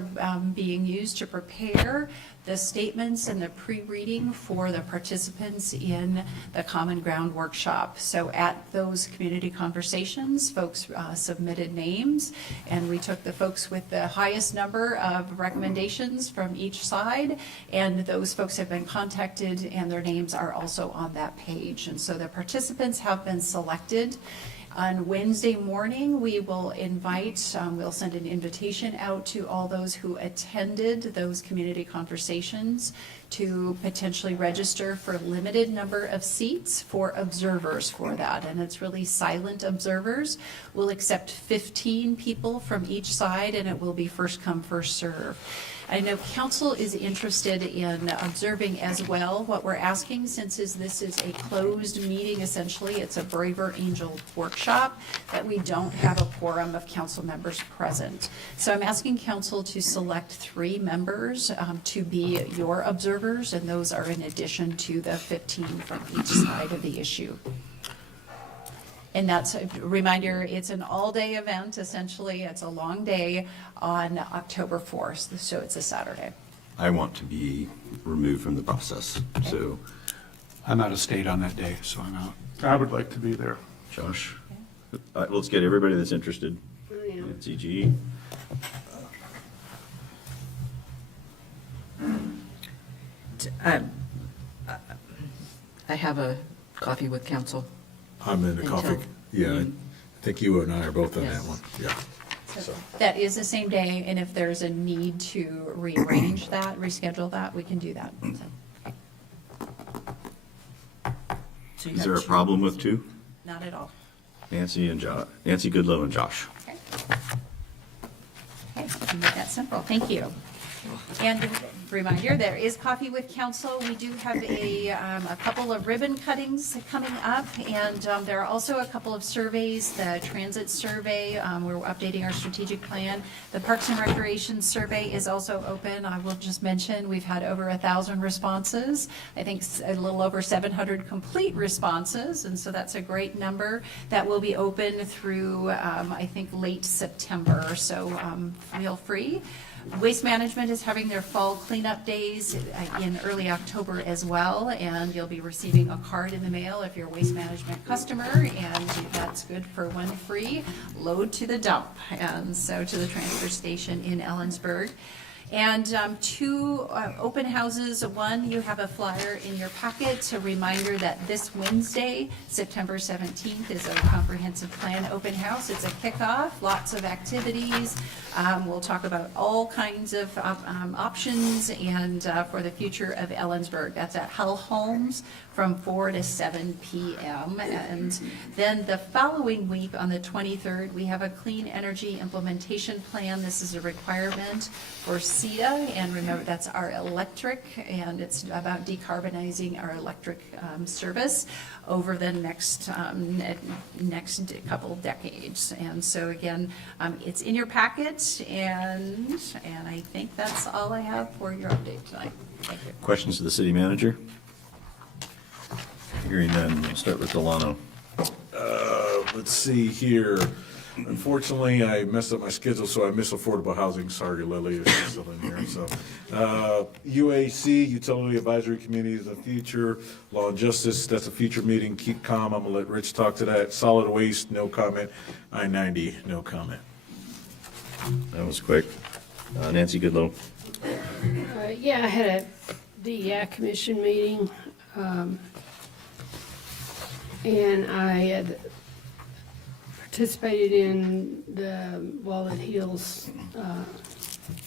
being used to prepare the statements and the pre-reading for the participants in the Common Ground Workshop. So at those community conversations, folks submitted names, and we took the folks with the highest number of recommendations from each side, and those folks have been contacted, and their names are also on that page. And so the participants have been selected. On Wednesday morning, we will invite, we'll send an invitation out to all those who attended those community conversations to potentially register for a limited number of seats for observers for that. And it's really silent observers. We'll accept 15 people from each side, and it will be first come, first serve. I know council is interested in observing as well. What we're asking, since this is a closed meeting, essentially, it's a Braver Angel workshop, that we don't have a quorum of council members present. So I'm asking council to select 3 members to be your observers, and those are in addition to the 15 from each side of the issue. And that's a reminder, it's an all-day event, essentially. It's a long day on October 4th, so it's a Saturday. I want to be removed from the process, so. I'm out of state on that day, so I'm out. I would like to be there. Josh? All right, let's get everybody that's interested. Nancy G. I have a coffee with council. I'm in a coffee. Yeah, I think you and I are both on that Yes. one. Yeah. So that is the same day, and if there's a need to rearrange that, reschedule that, we can do that. So you Is have there a 2. problem with 2? Not at all. Nancy Goodlow and Josh. Okay, make that simple. Thank you. And reminder, there is Coffee with Council. We do have a couple of ribbon cuttings coming up, and there are also a couple of surveys, the transit survey, we're updating our strategic plan. The Parks and Recreation survey is also open. I will just mention, we've had over 1,000 responses. I think a little over 700 complete responses, and so that's a great number. That will be open through, I think, late September, so feel free. Waste Management is having their fall cleanup days in early October as well, and you'll be receiving a card in the mail if you're a Waste Management customer, and that's good for one free load to the dump, and so to the transfer station in Ellensburg. And two open houses. One, you have a flyer in your packet, a reminder that this Wednesday, September 17th, is a comprehensive plan open house. It's a kickoff, lots of activities. We'll talk about all kinds of options and for the future of Ellensburg. That's at Hull Homes from 4 to 7 p.m. And then the following week on the 23rd, we have a clean energy implementation plan. This is a requirement for CETA, and remember, that's our electric, and it's about decarbonizing our electric service over the next couple decades. And so again, it's in your packet, and I think that's all I have for your update tonight. Thank you. Questions to the city manager? Hearing none, we'll start with Delano. Let's see here. Unfortunately, I messed up my schedule, so I missed affordable housing. Sorry, Lily, if she's still in here. So, UAC, Utility Advisory Committee, is the future. Law and Justice, that's a future meeting. Keep calm. I'm gonna let Rich talk to that. Solid Waste, no comment. I-90, no comment. That was quick. Nancy Goodlow. Yeah, I had a DEI commission meeting, and I had participated in the Walnut Hills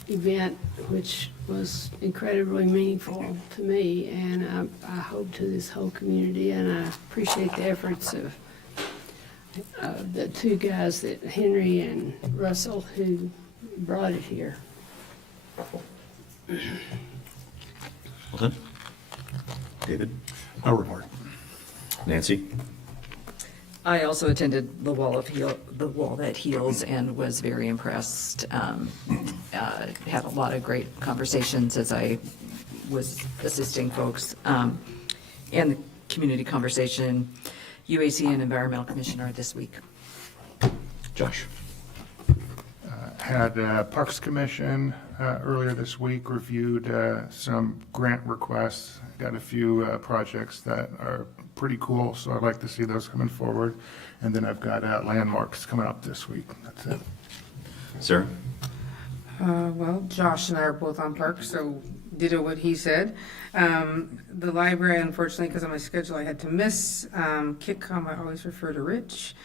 event, which was incredibly meaningful to me, and I hope to this whole community, and I appreciate the efforts of the two guys, that Henry and Russell, who brought it here. Well done. David? No report. Nancy? I also attended the Wall That Heals and was very impressed. Had a lot of great conversations as I was assisting folks. And the community conversation, UAC and Environmental Commission are this week. Josh? Had Parks Commission earlier this week, reviewed some grant requests, got a few projects that are pretty cool, so I'd like to see those coming forward. And then I've got landmarks coming up this week. That's it. Sarah? Well, Josh and I are both on Parks, so ditto what he said. The library, unfortunately, because of my schedule, I had to miss. KitCom, I always refer to Rich.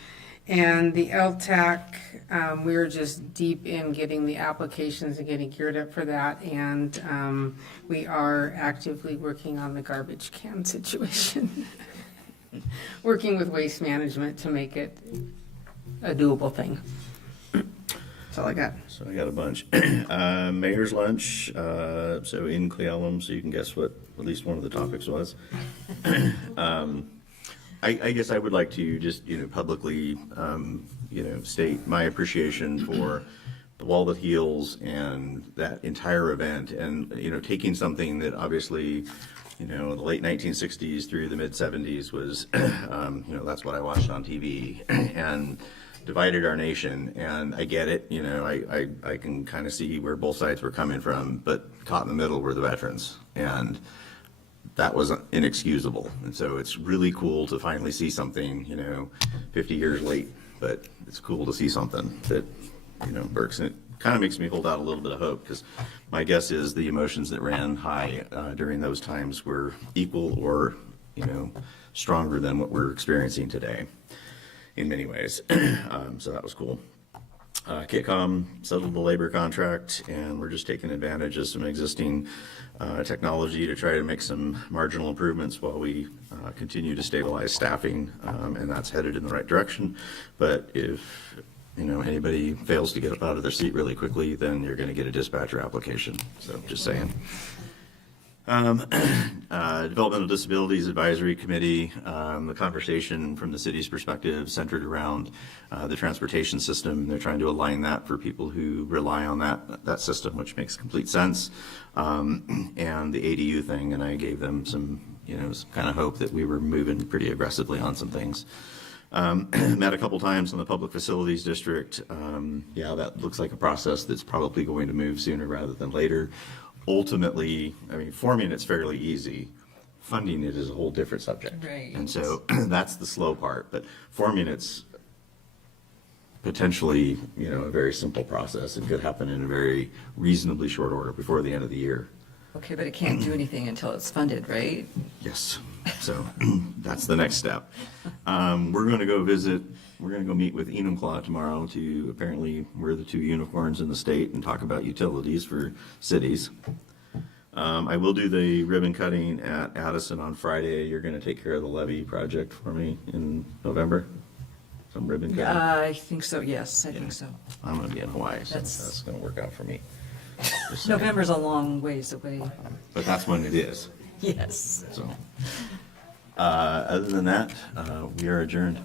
And the LTAC, we're just deep in getting the applications and getting geared up for that. And we are actively working on the garbage can situation. Working with Waste Management to make it a doable thing. That's all I got. So I got a bunch. Mayor's lunch, so in Cle Elum, so you can guess what at least one of the topics was. I guess I would like to just, publicly, state my appreciation for the Wall That Heals and that entire event, and, taking something that obviously, the late 1960s through the mid 70s was, that's what I watched on TV, and divided our nation. And I get it, I can kind of see where both sides were coming from, but caught in the middle were the veterans. And that was inexcusable. And so it's really cool to finally see something, 50 years late, but it's cool to see something that, works. And it kind of makes me hold out a little bit of hope, because my guess is the emotions that ran high during those times were equal or, stronger than what we're experiencing today in many ways. So that was cool. KitCom settled the labor contract, and we're just taking advantage of some existing technology to try to make some marginal improvements while we continue to stabilize staffing, and that's headed in the right direction. But if anybody fails to get up out of their seat really quickly, then you're going to get a dispatcher application. So just saying. Developmental Disabilities Advisory Committee, the conversation from the city's perspective centered around the transportation system. They're trying to align that for people who rely on that system, which makes complete sense. And the ADU thing, and I gave them some kind of hope that we were moving pretty aggressively on some things. Met a couple times in the Public Facilities District. Yeah, that looks like a process that's probably going to move sooner rather than later. Ultimately, I mean, forming it's fairly easy. Funding it is a whole different subject. Right. And so that's the slow part, but forming it's potentially, a very simple process and could happen in a very reasonably short order before the end of the year. Okay, but it can't do anything until it's funded, right? Yes. So that's the next step. We're going to go meet with Enumclaw tomorrow to, apparently we're the two unicorns in the state, and talk about utilities for cities. I will do the ribbon cutting at Addison on Friday. You're going to take care of the levee project for me in November? Some ribbon cutting? I think so, yes, I think so. I'm going to be in Hawaii, so that's going to work out for me. November's a long ways away. But that's when it is. Yes. So, other than that, we are adjourned.